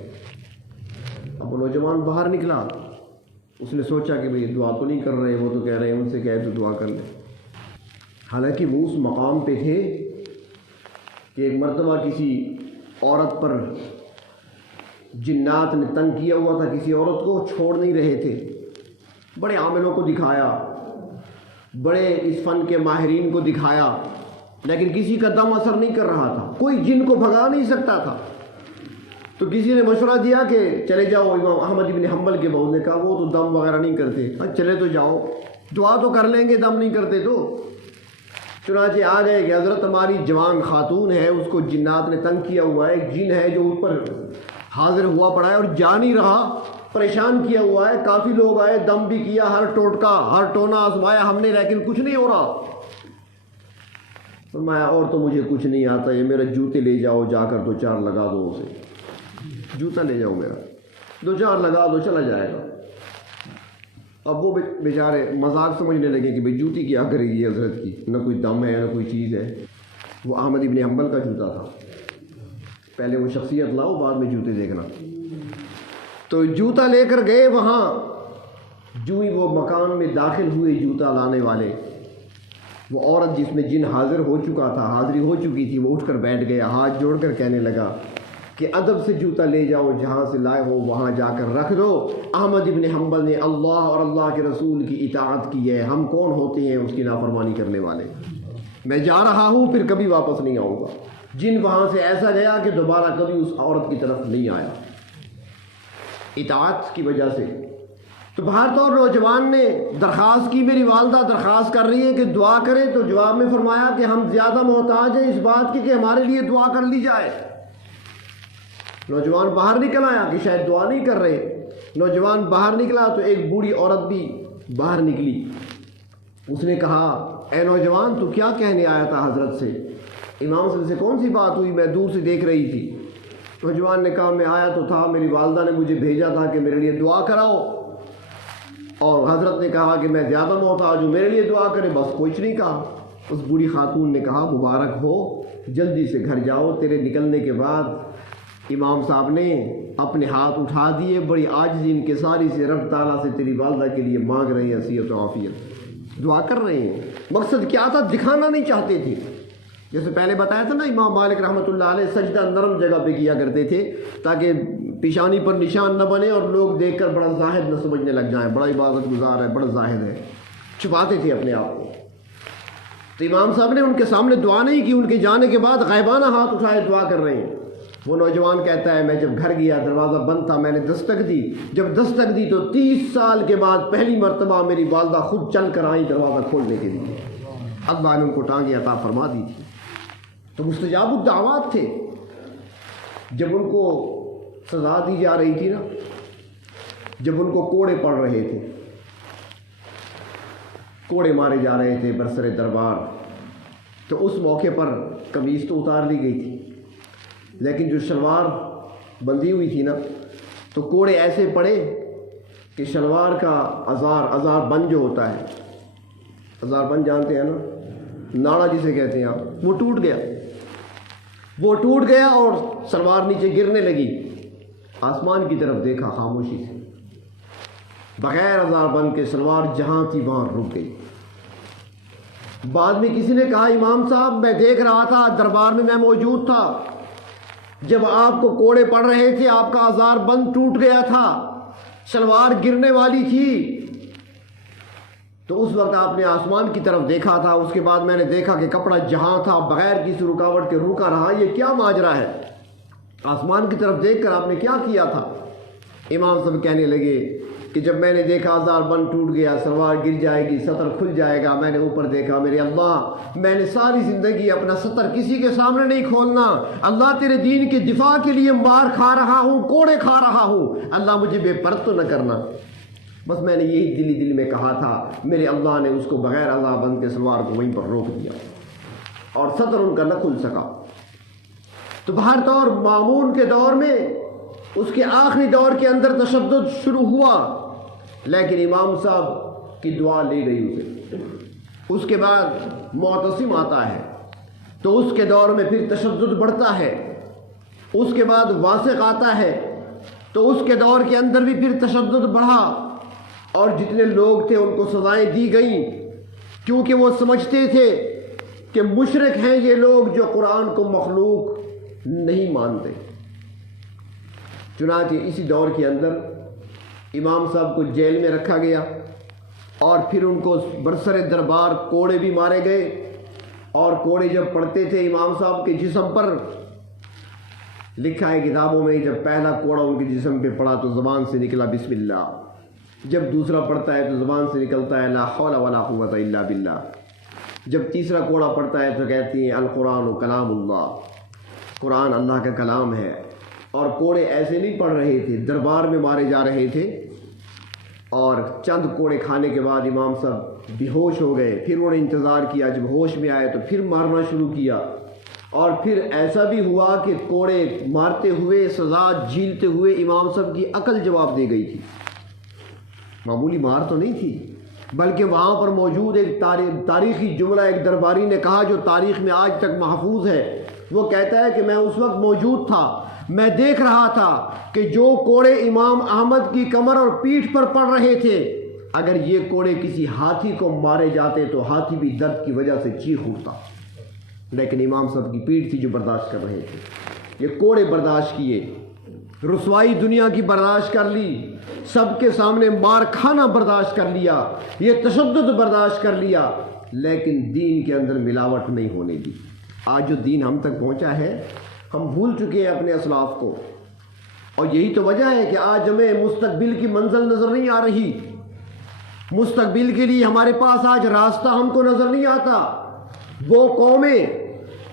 اب وہ نوجوان باہر نکلا، اس نے سوچا کہ بھئی دعا تو نہیں کر رہے، وہ تو کہہ رہے ہیں ان سے کہے تو دعا کر لیں۔ حالانکہ وہ اس مقام پہ تھے کہ ایک مرتبہ کسی عورت پر جنات نے تنگ کیا ہوا تھا، کسی عورت کو چھوڑ نہیں رہے تھے، بڑے عاملوں کو دکھایا، بڑے اس فن کے ماہرین کو دکھایا، لیکن کسی کا دم اثر نہیں کر رہا تھا، کوئی جن کو بھگا نہیں سکتا تھا۔ تو کسی نے مشورہ دیا کہ چلے جاؤ امام احمد بن حنبل کے بہو نے کہا وہ تو دم وغیرہ نہیں کرتے، چلے تو جاؤ، دعا تو کر لیں گے، دم نہیں کرتے تو۔ چنانچہ آ گئے کہ حضرت ہماری جوان خاتون ہے، اس کو جنات نے تنگ کیا ہوا ہے، ایک جن ہے جو اوپر حاضر ہوا پڑا ہے اور جا نہیں رہا، پریشان کیا ہوا ہے، کافی لوگ آئے، دم بھی کیا، ہر ٹوٹکا ہر ٹونا آزمایا ہم نے، لیکن کچھ نہیں ہو رہا۔ فرمایا اور تو مجھے کچھ نہیں آتا، یہ میرے جوتے لے جاؤ، جا کر 2-4 لگا دو، اسے جوتا لے جاؤ میرا، 2-4 لگا دو، چلا جائے گا۔ اب وہ بیچارے مذاق سمجھنے لگے کہ بھئی جوتی کیا کرے گی حضرت کی، نہ کوئی دم ہے نہ کوئی چیز ہے۔ وہ احمد بن حنبل کا جوتا تھا، پہلے وہ شخصیت لاؤ بعد میں جوتے دیکھنا۔ تو جوتا لے کر گئے وہاں، جو ہی وہ مکان میں داخل ہوئے جوتا لانے والے، وہ عورت جس میں جن حاضر ہو چکا تھا، حاضری ہو چکی تھی، وہ اٹھ کر بیٹھ گیا، ہاتھ جوڑ کر کہنے لگا کہ ادب سے جوتا لے جاؤ، جہاں سے لائے ہو وہاں جا کر رکھ دو۔ احمد بن حنبل نے اللہ اور اللہ کے رسول کی اطاعت کی ہے، ہم کون ہوتے ہیں اس کی نافرمانی کرنے والے، میں جا رہا ہوں پھر کبھی واپس نہیں آؤں گا۔ جن وہاں سے ایسا گیا کہ دوبارہ کبھی اس عورت کی طرف نہیں آیا۔ اطاعت کی وجہ سے تو بہر طور نوجوان نے درخواست کی، میری والدہ درخواست کر رہی ہے کہ دعا کریں، تو جواب میں فرمایا کہ ہم زیادہ محتاج ہیں اس بات کی کہ ہمارے لیے دعا کر لی جائے۔ نوجوان باہر نکل آیا کہ شاید دعا نہیں کر رہے۔ نوجوان باہر نکلا تو ایک بوڑھی عورت بھی باہر نکلی۔ اس نے کہا، اے نوجوان تو کیا کہنے آیا تھا حضرت سے؟ امام صاحب سے کون سی بات ہوئی؟ میں دور سے دیکھ رہی تھی۔ نوجوان نے کہا، میں آیا تو تھا، میری والدہ نے مجھے بھیجا تھا کہ میرے لیے دعا کراؤ، اور حضرت نے کہا کہ میں زیادہ محتاج ہوں، میرے لیے دعا کرے، بس کچھ نہیں کہا۔ اس بوڑھی خاتون نے کہا، مبارک ہو، جلدی سے گھر جاؤ، تیرے نکلنے کے بعد امام صاحب نے اپنے ہاتھ اٹھا دیے، بڑی عاجزی انکساری سے رب تعالیٰ سے تیری والدہ کے لیے مانگ رہے ہیں صحت و عافیت، دعا کر رہے ہیں۔ مقصد کیا تھا؟ دکھانا نہیں چاہتے تھے۔ جیسے پہلے بتایا تھا نا، امام مالک رحمۃ اللہ علیہ سجدہ نرم جگہ پہ کیا کرتے تھے تاکہ پیشانی پر نشان نہ بنے اور لوگ دیکھ کر بڑا زاہد نہ سمجھنے لگ جائیں، بڑا عبادت گزار ہے، بڑا زاہد ہے، چھپاتے تھے اپنے آپ کو۔ تو امام صاحب نے ان کے سامنے دعا نہیں کی، ان کے جانے کے بعد غائبانہ ہاتھ اٹھائے دعا کر رہے ہیں۔ وہ نوجوان کہتا ہے، میں جب گھر گیا دروازہ بند تھا، میں نے دستک دی، جب دستک دی تو 30 سال کے بعد پہلی مرتبہ میری والدہ خود چل کر آئی دروازہ کھولنے کے لیے۔ اللہ نے ان کو ٹانگیں عطا فرما دی تھی۔ تو مستجاب الدعوات تھے۔ جب ان کو سزا دی جا رہی تھی نا، جب ان کو کوڑے پڑ رہے تھے، کوڑے مارے جا رہے تھے برسر دربار، تو اس موقع پر قمیص تو اتار لی گئی تھی، لیکن جو شلوار بندھی ہوئی تھی نا، تو کوڑے ایسے پڑے کہ شلوار کا ازار بند جو ہوتا ہے، ازار بند جانتے ہیں نا، ناڑا جسے کہتے ہیں آپ، وہ ٹوٹ گیا اور سلوار نیچے گرنے لگی۔ آسمان کی طرف دیکھا خاموشی سے، بغیر ازار بند کے سلوار جہاں تھی وہاں رک گئی۔ بعد میں کسی نے کہا، امام صاحب میں دیکھ رہا تھا، دربار میں موجود تھا، جب آپ کو کوڑے پڑ رہے تھے، آپ کا ازار بند ٹوٹ گیا تھا، شلوار گرنے والی تھی، تو اس وقت آپ نے آسمان کی طرف دیکھا تھا۔ اس کے بعد میں نے دیکھا کہ کپڑا جہاں تھا بغیر کسی رکاوٹ کے رکا رہا۔ یہ کیا ماجرا ہے؟ آسمان کی طرف دیکھ کر آپ نے کیا کیا تھا؟ امام صاحب کہنے لگے کہ جب میں نے دیکھا ازار بند ٹوٹ گیا، سلوار گر جائے گی، سطر کھل جائے گا، میں نے اوپر دیکھا، میرے اللہ میں نے ساری زندگی اپنا سطر کسی کے سامنے نہیں کھولنا، اللہ تیرے دین کے دفاع کے لیے مار کھا رہا ہوں، کوڑے کھا رہا ہوں، اللہ مجھے بے پرد تو نہ کرنا۔ بس میں نے یہی دل میں کہا تھا، میرے اللہ نے اس کو بغیر ازار بند کے سلوار کو وہیں پر روک دیا اور سطر ان کا نہ کھل سکا۔ تو بہر طور مامون کے دور میں، اس کے آخری دور کے اندر تشدد شروع ہوا، لیکن امام صاحب کی دعا لے گئی اسے۔ اس کے بعد معتصم آتا ہے تو اس کے دور میں پھر تشدد بڑھتا ہے۔ اس کے بعد واسق آتا ہے تو اس کے دور کے اندر بھی پھر تشدد بڑھا، اور جتنے لوگ تھے ان کو سزائیں دی گئیں، کیونکہ وہ سمجھتے تھے کہ مشرک ہیں یہ لوگ جو قرآن کو مخلوق نہیں مانتے۔ چنانچہ اسی دور کے اندر امام صاحب کو جیل میں رکھا گیا، اور پھر ان کو برسر دربار کوڑے بھی مارے گئے، اور کوڑے جب پڑتے تھے امام صاحب کے جسم پر، لکھا ہے کتابوں میں، جب پہلا کوڑا ان کے جسم پہ پڑا تو زبان سے نکلا بسم اللہ، جب دوسرا پڑتا ہے تو زبان سے نکلتا ہے لا حول ولا قوت الا باللہ، جب تیسرا کوڑا پڑتا ہے تو کہتی ہیں القرآن کلام اللہ، قرآن اللہ کا کلام ہے۔ اور کوڑے ایسے نہیں پڑ رہے تھے، دربار میں مارے جا رہے تھے، اور چند کوڑے کھانے کے بعد امام صاحب بے ہوش ہو گئے، پھر انہوں نے انتظار کیا، جب ہوش میں آئے تو پھر مارنا شروع کیا، اور پھر ایسا بھی ہوا کہ کوڑے مارتے ہوئے، سزا جھیلتے ہوئے امام صاحب کی عقل جواب دے گئی تھی۔ معمولی مار تو نہیں تھی، بلکہ وہاں پر موجود ایک تاریخی جملہ ایک درباری نے کہا جو تاریخ میں آج تک محفوظ ہے۔ وہ کہتا ہے کہ میں اس وقت موجود تھا، میں دیکھ رہا تھا کہ جو کوڑے امام احمد کی کمر اور پیٹھ پر پڑ رہے تھے، اگر یہ کوڑے کسی ہاتھی کو مارے جاتے تو ہاتھی بھی درد کی وجہ سے چیخ اٹھتا، لیکن امام صاحب کی پیٹھ تھی جو برداشت کر رہے تھے۔ یہ کوڑے برداشت کیے، رسوائی دنیا کی برداشت کر لی، سب کے سامنے مار کھانا برداشت کر لیا، یہ تشدد برداشت کر لیا، لیکن دین کے اندر ملاوٹ نہیں ہونے دی۔ آج جو دین ہم تک پہنچا ہے، ہم بھول چکے ہیں اپنے اسلاف کو، اور یہی تو وجہ ہے کہ آج ہمیں مستقبل کی منزل نظر نہیں آ رہی، مستقبل کے لیے ہمارے پاس آج راستہ ہم کو نظر نہیں آتا۔ وہ قومیں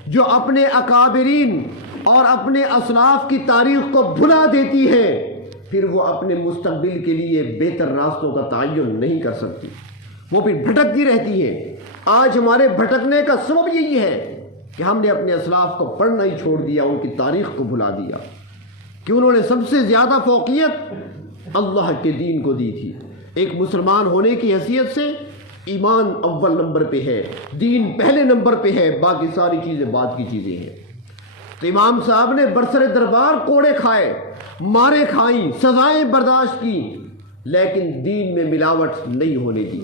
جو اپنے اکابرین اور اپنے اسلاف کی تاریخ کو بھلا دیتی ہیں، پھر وہ اپنے مستقبل کے لیے بہتر راستوں کا تعین نہیں کر سکتی، وہ پھر بھٹکتی رہتی ہیں۔ آج ہمارے بھٹکنے کا سبب یہی ہے کہ ہم نے اپنے اسلاف کو پڑھنا ہی چھوڑ دیا، ان کی تاریخ کو بھلا دیا، کہ انہوں نے سب سے زیادہ فوقیت اللہ کے دین کو دی تھی۔ ایک مسلمان ہونے کی حیثیت سے ایمان اول نمبر پہ ہے، دین پہلے نمبر پہ ہے، باقی ساری چیزیں بعد کی چیزیں ہیں۔ تو امام صاحب نے برسر دربار کوڑے کھائے، مارے کھائیں، سزائیں برداشت کی، لیکن دین میں ملاوٹ نہیں ہونے دی۔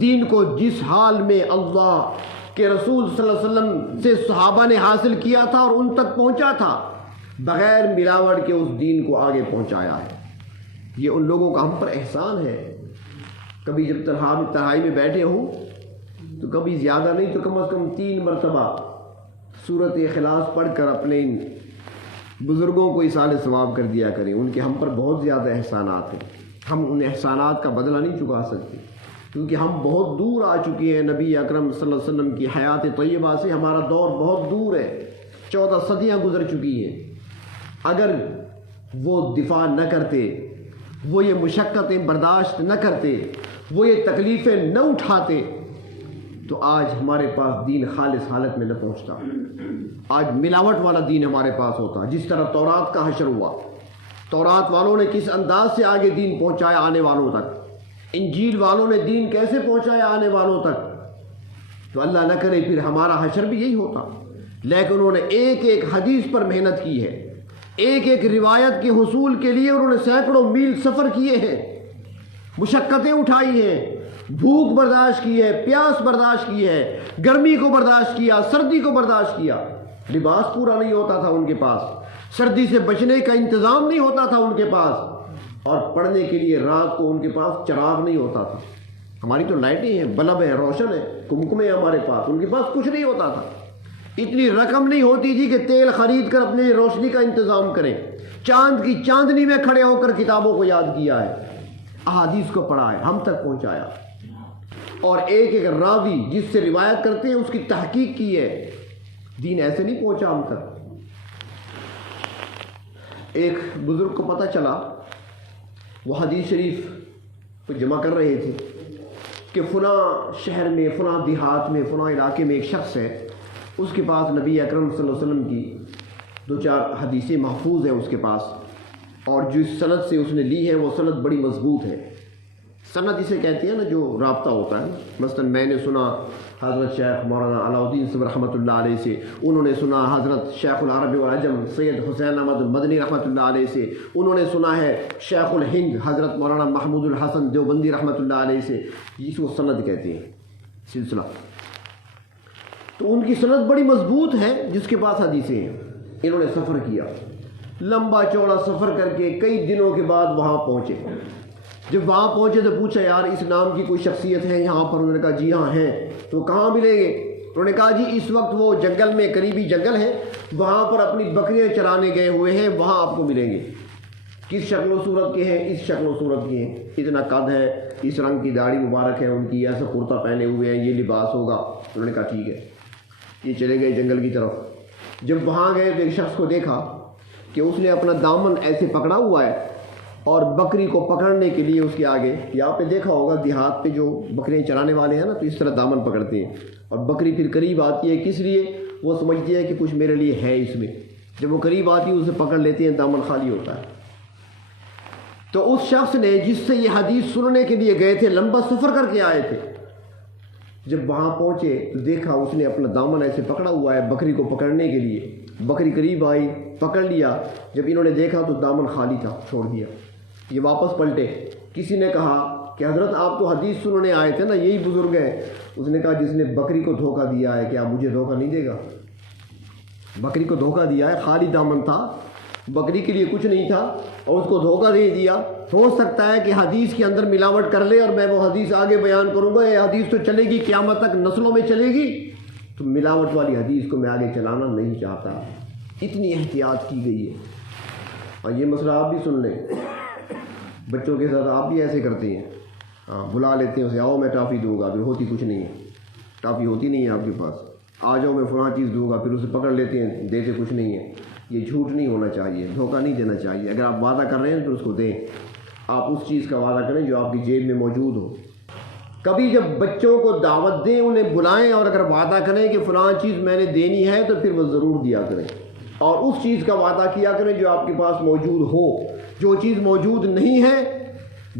دین کو جس حال میں اللہ کے رسول صلی اللہ علیہ وسلم سے صحابہ نے حاصل کیا تھا اور ان تک پہنچا تھا، بغیر ملاوٹ کے اس دین کو آگے پہنچایا ہے۔ یہ ان لوگوں کا ہم پر احسان ہے۔ کبھی جب تنہائی میں بیٹھے ہوں تو کبھی زیادہ نہیں تو کم از کم 3 مرتبہ سورۃ اخلاص پڑھ کر اپنے ان بزرگوں کو ایصال ثواب کر دیا کریں۔ ان کے ہم پر بہت زیادہ احسانات ہیں، ہم ان احسانات کا بدلہ نہیں چکا سکتے، کیونکہ ہم بہت دور آ چکے ہیں نبی اکرم صلی اللہ علیہ وسلم کی حیات طیبہ سے۔ ہمارا دور بہت دور ہے، 14 صدیاں گزر چکی ہیں۔ اگر وہ دفاع نہ کرتے، وہ یہ مشقتیں برداشت نہ کرتے، وہ یہ تکلیفیں نہ اٹھاتے، تو آج ہمارے پاس دین خالص حالت میں نہ پہنچتا۔ آج ملاوٹ والا دین ہمارے پاس ہوتا۔ جس طرح تورات کا حشر ہوا، تورات والوں نے کس انداز سے آگے دین پہنچایا آنے والوں تک، انجیل والوں نے دین کیسے پہنچایا آنے والوں تک، تو اللہ نہ کرے پھر ہمارا حشر بھی یہی ہوتا۔ لیکن انہوں نے ایک ایک حدیث پر محنت کی ہے، ایک ایک روایت کے حصول کے لیے انہوں نے سینکڑوں میل سفر کیے ہیں، مشقتیں اٹھائی ہیں، بھوک برداشت کی ہے، پیاس برداشت کی ہے، گرمی کو برداشت کیا، سردی کو برداشت کیا۔ لباس پورا نہیں ہوتا تھا ان کے پاس، سردی سے بچنے کا انتظام نہیں ہوتا تھا ان کے پاس، اور پڑھنے کے لیے رات کو ان کے پاس چراغ نہیں ہوتا تھا۔ ہماری تو لائٹیں ہیں، بلب ہے، روشن ہے، کمکمے ہیں ہمارے پاس، ان کے پاس کچھ نہیں ہوتا تھا۔ اتنی رقم نہیں ہوتی تھی کہ تیل خرید کر اپنی روشنی کا انتظام کریں۔ چاند کی چاندنی میں کھڑے ہو کر کتابوں کو یاد کیا ہے، احادیث کو پڑھا ہے، ہم تک پہنچایا، اور ایک ایک راوی جس سے روایت کرتے ہیں اس کی تحقیق کی ہے۔ دین ایسے نہیں پہنچا ہم تک۔ ایک بزرگ کو پتہ چلا، وہ حدیث شریف کو جمع کر رہے تھے کہ فلاں شہر میں، فلاں دیہات میں، فلاں علاقے میں ایک شخص ہے، اس کے پاس نبی اکرم صلی اللہ علیہ وسلم کی 2-4 حدیثیں محفوظ ہیں اس کے پاس، اور جس سند سے اس نے لی ہے وہ سند بڑی مضبوط ہے۔ سند اسے کہتے ہیں نا جو رابطہ ہوتا ہے۔ مثلا میں نے سنا حضرت شیخ مولانا علاء الدین صاحب رحمۃ اللہ علیہ سے، انہوں نے سنا حضرت شیخ العرب والعجم سید حسین احمد مدنی رحمۃ اللہ علیہ سے، انہوں نے سنا ہے شیخ الہند حضرت مولانا محمود الحسن دیوبندی رحمۃ اللہ علیہ سے، اس کو سند کہتے ہیں، سلسلہ۔ تو ان کی سند بڑی مضبوط ہے جس کے پاس حدیثیں ہیں۔ انہوں نے سفر کیا، لمبا چوڑا سفر کر کے کئی دنوں کے بعد وہاں پہنچے۔ جب وہاں پہنچے تو پوچھا یار اس نام کی کوئی شخصیت ہے یہاں پر؟ انہوں نے کہا جی ہاں ہیں۔ تو کہاں ملیں گے؟ انہوں نے کہا جی اس وقت وہ جنگل میں، قریبی جنگل ہے، وہاں پر اپنی بکریاں چرانے گئے ہوئے ہیں، وہاں آپ کو ملیں گے۔ کس شکل و صورت کے ہیں؟ اس شکل و صورت کے ہیں، اتنا قد ہے، اس رنگ کی داڑھی مبارک ہے ان کی، ایسا کرتا پہنے ہوئے ہیں، یہ لباس ہوگا۔ انہوں نے کہا ٹھیک ہے۔ یہ چلے گئے جنگل کی طرف۔ جب وہاں گئے تو ایک شخص کو دیکھا کہ اس نے اپنا دامن ایسے پکڑا ہوا ہے، اور بکری کو پکڑنے کے لیے اس کے آگے، یہاں پہ دیکھا ہوگا دیہات پہ جو بکریاں چرانے والے ہیں نا، تو اس طرح دامن پکڑتے ہیں، اور بکری پھر قریب آتی ہے، کس لیے؟ وہ سمجھتی ہے کہ کچھ میرے لیے ہے اس میں۔ جب وہ قریب آتی ہے اسے پکڑ لیتے ہیں، دامن خالی ہوتا ہے۔ تو اس شخص نے جس سے یہ حدیث سننے کے لیے گئے تھے، لمبا سفر کر کے آئے تھے، جب وہاں پہنچے تو دیکھا اس نے اپنا دامن ایسے پکڑا ہوا ہے بکری کو پکڑنے کے لیے۔ بکری قریب آئی، پکڑ لیا، جب انہوں نے دیکھا تو دامن خالی تھا، چھوڑ دیا۔ یہ واپس پلٹے، کسی نے کہا کہ حضرت آپ تو حدیث سننے آئے تھے نا، یہی بزرگ ہیں؟ اس نے کہا جس نے بکری کو دھوکہ دیا ہے کیا مجھے دھوکہ نہیں دے گا؟ بکری کو دھوکہ دیا ہے، خالی دامن تھا، بکری کے لیے کچھ نہیں تھا، اور اس کو دھوکہ دے دیا۔ ہو سکتا ہے کہ حدیث کے اندر ملاوٹ کر لے اور میں وہ حدیث آگے بیان کروں گا، یہ حدیث تو چلے گی قیامت تک، نسلوں میں چلے گی، تو ملاوٹ والی حدیث کو میں آگے چلانا نہیں چاہتا۔ اتنی احتیاط کی گئی ہے۔ اور یہ مسئلہ آپ بھی سن لیں، بچوں کے ساتھ آپ بھی ایسے کرتے ہیں، بلا لیتے ہیں اسے، آؤ میں ٹافی دوں گا، پھر ہوتی کچھ نہیں ہے، ٹافی ہوتی نہیں ہے آپ کے پاس، آ جاؤ میں فلاں چیز دوں گا، پھر اسے پکڑ لیتے ہیں، دیتے کچھ نہیں ہے۔ یہ جھوٹ نہیں ہونا چاہیے، دھوکہ نہیں دینا چاہیے۔ اگر آپ وعدہ کر رہے ہیں تو اس کو دیں، آپ اس چیز کا وعدہ کریں جو آپ کی جیب میں موجود ہو۔ کبھی جب بچوں کو دعوت دیں، انہیں بلائیں، اور اگر وعدہ کریں کہ فلاں چیز میں نے دینی ہے تو پھر وہ ضرور دیا کریں، اور اس چیز کا وعدہ کیا کریں جو آپ کے پاس موجود ہو۔ جو چیز موجود نہیں ہے،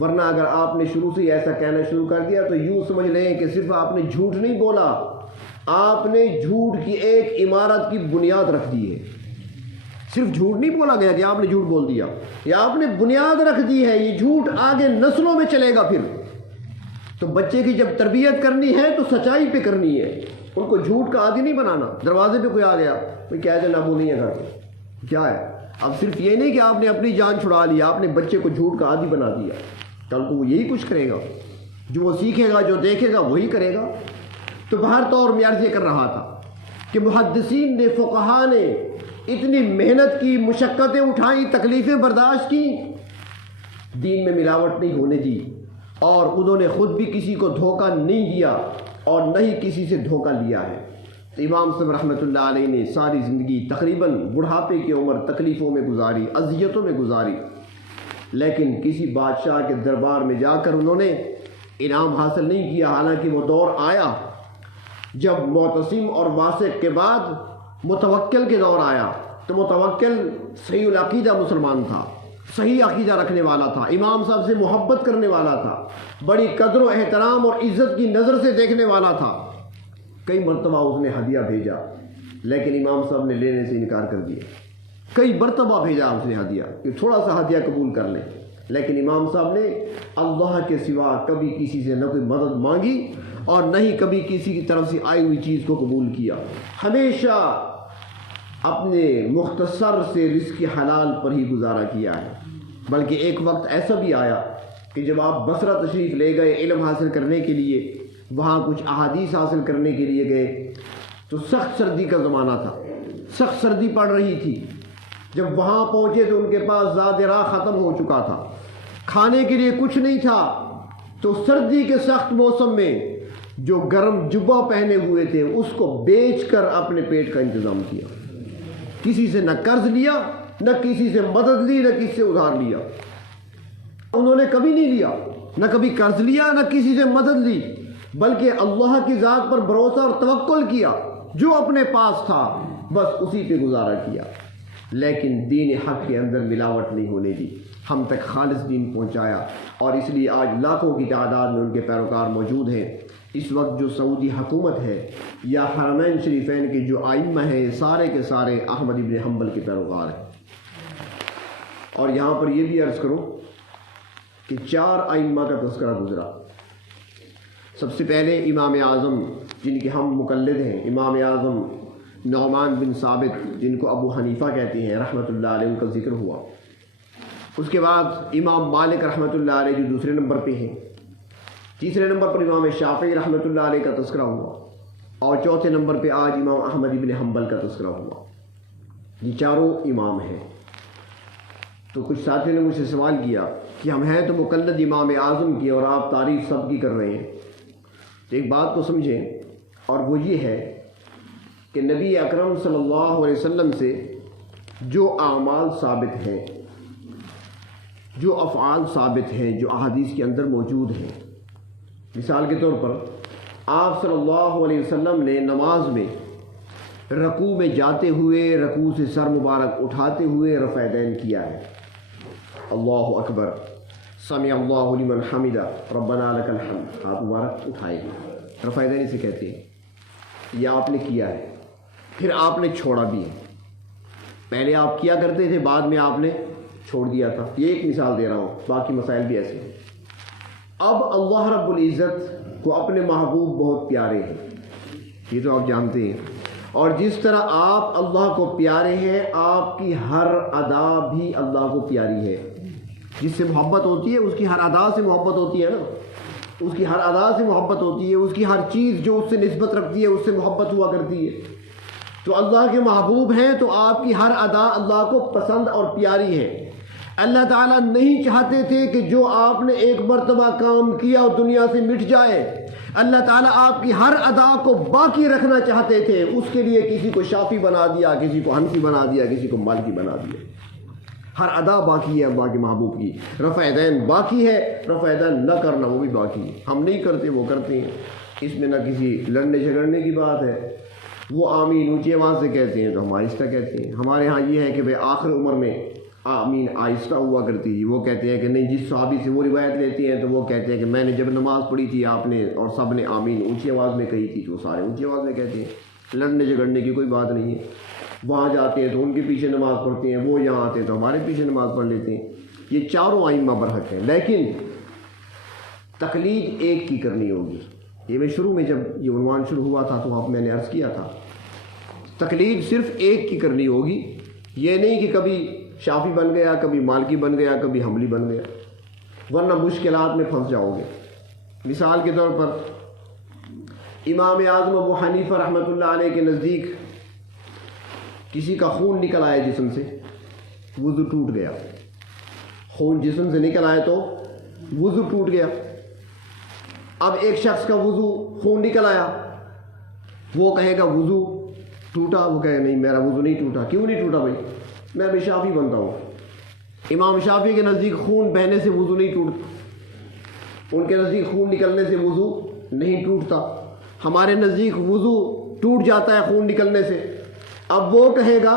ورنہ اگر آپ نے شروع سے ایسا کہنا شروع کر دیا تو یوں سمجھ لیں کہ صرف آپ نے جھوٹ نہیں بولا، آپ نے جھوٹ کی ایک عمارت کی بنیاد رکھ دی ہے۔ صرف جھوٹ نہیں بولا گیا کہ آپ نے جھوٹ بول دیا، یا آپ نے بنیاد رکھ دی ہے، یہ جھوٹ آگے نسلوں میں چلے گا۔ پھر تو بچے کی جب تربیت کرنی ہے تو سچائی پہ کرنی ہے، ان کو جھوٹ کا عادی نہیں بنانا۔ دروازے پہ کوئی آ گیا، کوئی کہہ دے نابو نہیں ہے گھر پہ، کیا ہے؟ اب صرف یہ نہیں کہ آپ نے اپنی جان چھڑا لی، آپ نے بچے کو جھوٹ کا عادی بنا دیا، کل کو وہ یہی کچھ کرے گا، جو وہ سیکھے گا، جو دیکھے گا وہی کرے گا۔ تو بہر طور میں عرض یہ کر رہا تھا کہ محدثین نے، فقہا نے اتنی محنت کی، مشقتیں اٹھائیں، تکلیفیں برداشت کی، دین میں ملاوٹ نہیں ہونے دی، اور انہوں نے خود بھی کسی کو دھوکہ نہیں دیا اور نہ ہی کسی سے دھوکہ لیا ہے۔ تو امام صاحب رحمۃ اللہ علیہ نے ساری زندگی تقریباً بڑھاپے کی عمر تکلیفوں میں گزاری، اذیتوں میں گزاری، لیکن کسی بادشاہ کے دربار میں جا کر انہوں نے انعام حاصل نہیں کیا۔ حالانکہ وہ دور آیا جب معتصم اور واسق کے بعد متوکل کے دور آیا، تو متوکل صحیح العقیدہ مسلمان تھا، صحیح عقیدہ رکھنے والا تھا، امام صاحب سے محبت کرنے والا تھا، بڑی قدر و احترام اور عزت کی نظر سے دیکھنے والا تھا۔ کئی مرتبہ اس نے ہدیہ بھیجا، لیکن امام صاحب نے لینے سے انکار کر دیا۔ کئی مرتبہ بھیجا اس نے ہدیہ کہ تھوڑا سا ہدیہ قبول کر لیں، لیکن امام صاحب نے اللہ کے سوا کبھی کسی سے نہ کوئی مدد مانگی اور نہ ہی کبھی کسی کی طرف سے آئی ہوئی چیز کو قبول کیا۔ ہمیشہ اپنے مختصر سے رزق حلال پر ہی گزارا کیا ہے۔ بلکہ ایک وقت ایسا بھی آیا کہ جب آپ بصرہ تشریف لے گئے علم حاصل کرنے کے لیے، وہاں کچھ احادیث حاصل کرنے کے لیے گئے، تو سخت سردی کا زمانہ تھا، سخت سردی پڑ رہی تھی۔ جب وہاں پہنچے تو ان کے پاس زاد راہ ختم ہو چکا تھا، کھانے کے لیے کچھ نہیں تھا۔ تو سردی کے سخت موسم میں جو گرم جبہ پہنے ہوئے تھے اس کو بیچ کر اپنے پیٹ کا انتظام کیا۔ کسی سے نہ قرض لیا، نہ کسی سے مدد لی، نہ کسی سے ادھار لیا۔ انہوں نے کبھی نہیں لیا، نہ کبھی قرض لیا، نہ کسی سے مدد لی، بلکہ اللہ کی ذات پر بھروسہ اور توکل کیا۔ جو اپنے پاس تھا بس اسی پہ گزارا کیا، لیکن دین حق کے اندر ملاوٹ نہیں ہونے دی، ہم تک خالص دین پہنچایا، اور اس لیے آج لاکھوں کی تعداد میں ان کے پیروکار موجود ہیں۔ اس وقت جو سعودی حکومت ہے یا حرمین شریفین کے جو ائمہ ہیں، سارے کے سارے احمد ابن حنبل کے پیروکار ہیں۔ اور یہاں پر یہ بھی عرض کروں کہ 4 ائمہ کا تذکرہ گزرا۔ سب سے پہلے امام اعظم جن کے ہم مقلد ہیں، امام اعظم نعمان بن ثابت جن کو ابو حنیفہ کہتے ہیں رحمۃ اللہ علیہ، ان کا ذکر ہوا۔ اس کے بعد امام مالک رحمۃ اللہ علیہ جو دوسرے نمبر پہ ہیں۔ تیسرے نمبر پر امام شافعی رحمۃ اللہ علیہ کا تذکرہ ہوا، اور چوتھے نمبر پہ آج امام احمد ابن حنبل کا تذکرہ ہوا۔ یہ چاروں امام ہیں۔ تو کچھ ساتھیوں نے مجھ سے سوال کیا کہ ہم ہیں تو مقلد امام اعظم کی اور آپ تعریف سب کی کر رہے ہیں، تو ایک بات تو سمجھیں، اور وہ یہ ہے کہ نبی اکرم صلی اللہ علیہ وسلم سے جو اعمال ثابت ہیں، جو افعال ثابت ہیں، جو احادیث کے اندر موجود ہیں، مثال کے طور پر آپ صلی اللہ علیہ وسلم نے نماز میں رکوع میں جاتے ہوئے رکوع سے سر مبارک اٹھاتے ہوئے رفع دین کیا ہے، اللہ اکبر، سمع اللہ لمن حمدہ، ربنا لک الحمد، ہاتھ مبارک اٹھائے گئے، رفع دین اسے کہتے ہیں۔ یہ آپ نے کیا ہے، پھر آپ نے چھوڑا بھی ہے۔ پہلے آپ کیا کرتے تھے، بعد میں آپ نے چھوڑ دیا تھا۔ یہ ایک مثال دے رہا ہوں، باقی مسائل بھی ایسے ہیں۔ اب اللہ رب العزت کو اپنے محبوب بہت پیارے ہیں، یہ تو آپ جانتے ہیں، اور جس طرح آپ اللہ کو پیارے ہیں، آپ کی ہر ادا بھی اللہ کو پیاری ہے۔ جس سے محبت ہوتی ہے اس کی ہر ادا سے محبت ہوتی ہے نا، اس کی ہر ادا سے محبت ہوتی ہے، اس کی ہر چیز جو اس سے نسبت رکھتی ہے اس سے محبت ہوا کرتی ہے۔ تو اللہ کے محبوب ہیں تو آپ کی ہر ادا اللہ کو پسند اور پیاری ہے۔ اللہ تعالیٰ نہیں چاہتے تھے کہ جو آپ نے ایک مرتبہ کام کیا اور دنیا سے مٹ جائے، اللہ تعالیٰ آپ کی ہر ادا کو باقی رکھنا چاہتے تھے۔ اس کے لیے کسی کو شافی بنا دیا، کسی کو حنفی بنا دیا، کسی کو مالکی بنا دیا۔ ہر ادا باقی ہے باقی محبوب کی، رفع دین باقی ہے، رفع دین نہ کرنا وہ بھی باقی ہے۔ ہم نہیں کرتے، وہ کرتے ہیں، اس میں نہ کسی لڑنے جھگڑنے کی بات ہے۔ وہ آمین اونچی آواز سے کہتے ہیں تو ہم آہستہ کہتے ہیں۔ ہمارے ہاں یہ ہے کہ بھائی آخر عمر میں آمین آہستہ ہوا کرتی ہے۔ وہ کہتے ہیں کہ نہیں، جس صحابی سے وہ روایت لیتے ہیں تو وہ کہتے ہیں کہ میں نے جب نماز پڑھی تھی آپ نے اور سب نے آمین اونچی آواز میں کہی تھی، تو سارے اونچی آواز میں کہتے ہیں۔ لڑنے جھگڑنے کی کوئی بات نہیں ہے۔ وہاں جاتے ہیں تو ان کے پیچھے نماز پڑھتے ہیں، وہ یہاں آتے ہیں تو ہمارے پیچھے نماز پڑھ لیتے ہیں۔ یہ چاروں ائمہ برحق ہیں، لیکن تقلید ایک کی کرنی ہوگی۔ یہ میں شروع میں جب یہ عنوان شروع ہوا تھا تو میں نے عرض کیا تھا، تقلید صرف ایک کی کرنی ہوگی۔ یہ نہیں کہ کبھی شافی بن گیا، کبھی مالکی بن گیا، کبھی حنبلی بن گیا، ورنہ مشکلات میں پھنس جاؤ گے۔ مثال کے طور پر امام اعظم ابو حنیفہ رحمۃ اللہ علیہ کے نزدیک کسی کا خون نکل آیا جسم سے، وضو ٹوٹ گیا۔ خون جسم سے نکل آئے تو وضو ٹوٹ گیا۔ اب ایک شخص کا وضو خون نکل آیا، وہ کہے گا وضو ٹوٹا، وہ کہے گا نہیں میرا وضو نہیں ٹوٹا۔ کیوں نہیں ٹوٹا بھائی؟ میں بھی شافی بنتا ہوں۔ امام شافی کے نزدیک خون بہنے سے وضو نہیں ٹوٹتا، ان کے نزدیک خون نکلنے سے وضو نہیں ٹوٹتا۔ ہمارے نزدیک وضو ٹوٹ جاتا ہے خون نکلنے سے۔ اب وہ کہے گا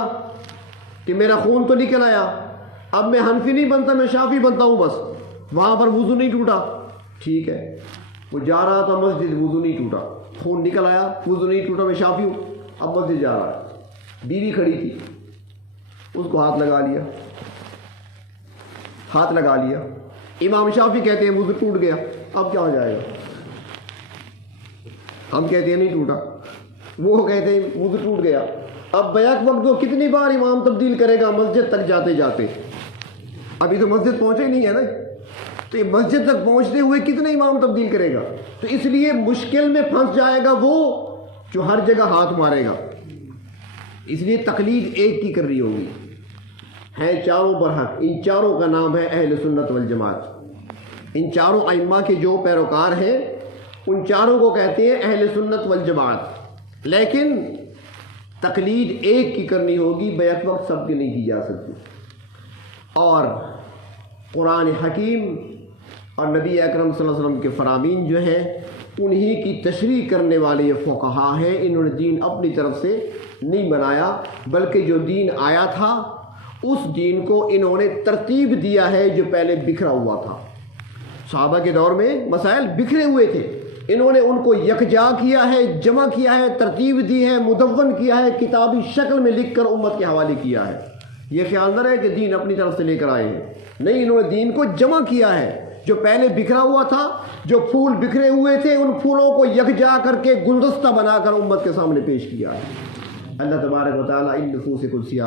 کہ میرا خون تو نکل آیا، اب میں حنفی نہیں بنتا، میں شافی بنتا ہوں، بس وہاں پر وضو نہیں ٹوٹا۔ ٹھیک ہے، وہ جا رہا تھا مسجد، وضو نہیں ٹوٹا، خون نکل آیا، وضو نہیں ٹوٹا، میں شافی ہوں، اب مسجد جا رہا ہے۔ بیوی کھڑی تھی، اس کو ہاتھ لگا لیا، ہاتھ لگا لیا۔ امام شافی کہتے ہیں وضو ٹوٹ گیا، اب کیا ہو جائے گا؟ ہم کہتے ہیں نہیں ٹوٹا، وہ کہتے ہیں وضو ٹوٹ گیا۔ اب بیک وقت وہ کتنی بار امام تبدیل کرے گا مسجد تک جاتے جاتے؟ ابھی تو مسجد پہنچے ہی نہیں ہے نا، تو یہ مسجد تک پہنچتے ہوئے کتنے امام تبدیل کرے گا؟ تو اس لیے مشکل میں پھنس جائے گا وہ جو ہر جگہ ہاتھ مارے گا۔ اس لیے تقلید ایک کی کرنی ہوگی۔ ہے چاروں برحق، ان چاروں کا نام ہے اہل سنت والجماعت۔ ان چاروں ائمہ کے جو پیروکار ہیں ان چاروں کو کہتے ہیں اہل سنت والجماعت۔ لیکن تقلید ایک کی کرنی ہوگی، بیک وقت سب کی نہیں کی جا سکتی۔ اور قرآن حکیم اور نبی اکرم صلی اللہ علیہ وسلم کے فرامین جو ہیں انہی کی تشریح کرنے والے یہ فقہا ہیں۔ انہوں نے دین اپنی طرف سے نہیں بنایا، بلکہ جو دین آیا تھا اس دین کو انہوں نے ترتیب دیا ہے جو پہلے بکھرا ہوا تھا۔ صحابہ کے دور میں مسائل بکھرے ہوئے تھے، انہوں نے ان کو یکجا کیا ہے، جمع کیا ہے، ترتیب دی ہے، مدون کیا ہے، کتابی شکل میں لکھ کر امت کے حوالے کیا ہے۔ یہ خیال نہ رہے کہ دین اپنی طرف سے لے کر آئے ہیں، نہیں، انہوں نے دین کو جمع کیا ہے۔ جو پہلے بکھرا ہوا تھا، جو پھول بکھرے ہوئے تھے، ان پھولوں کو یکجا کر کے گلدستہ بنا کر امت کے سامنے پیش کیا ہے۔ اللہ تبارک و تعالیٰ ان نفوس قدسیہ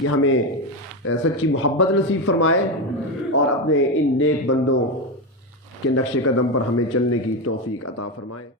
کہ ہمیں سچی محبت نصیب فرمائے اور اپنے ان نیک بندوں کے نقش قدم پر ہمیں چلنے کی توفیق عطا فرمائے۔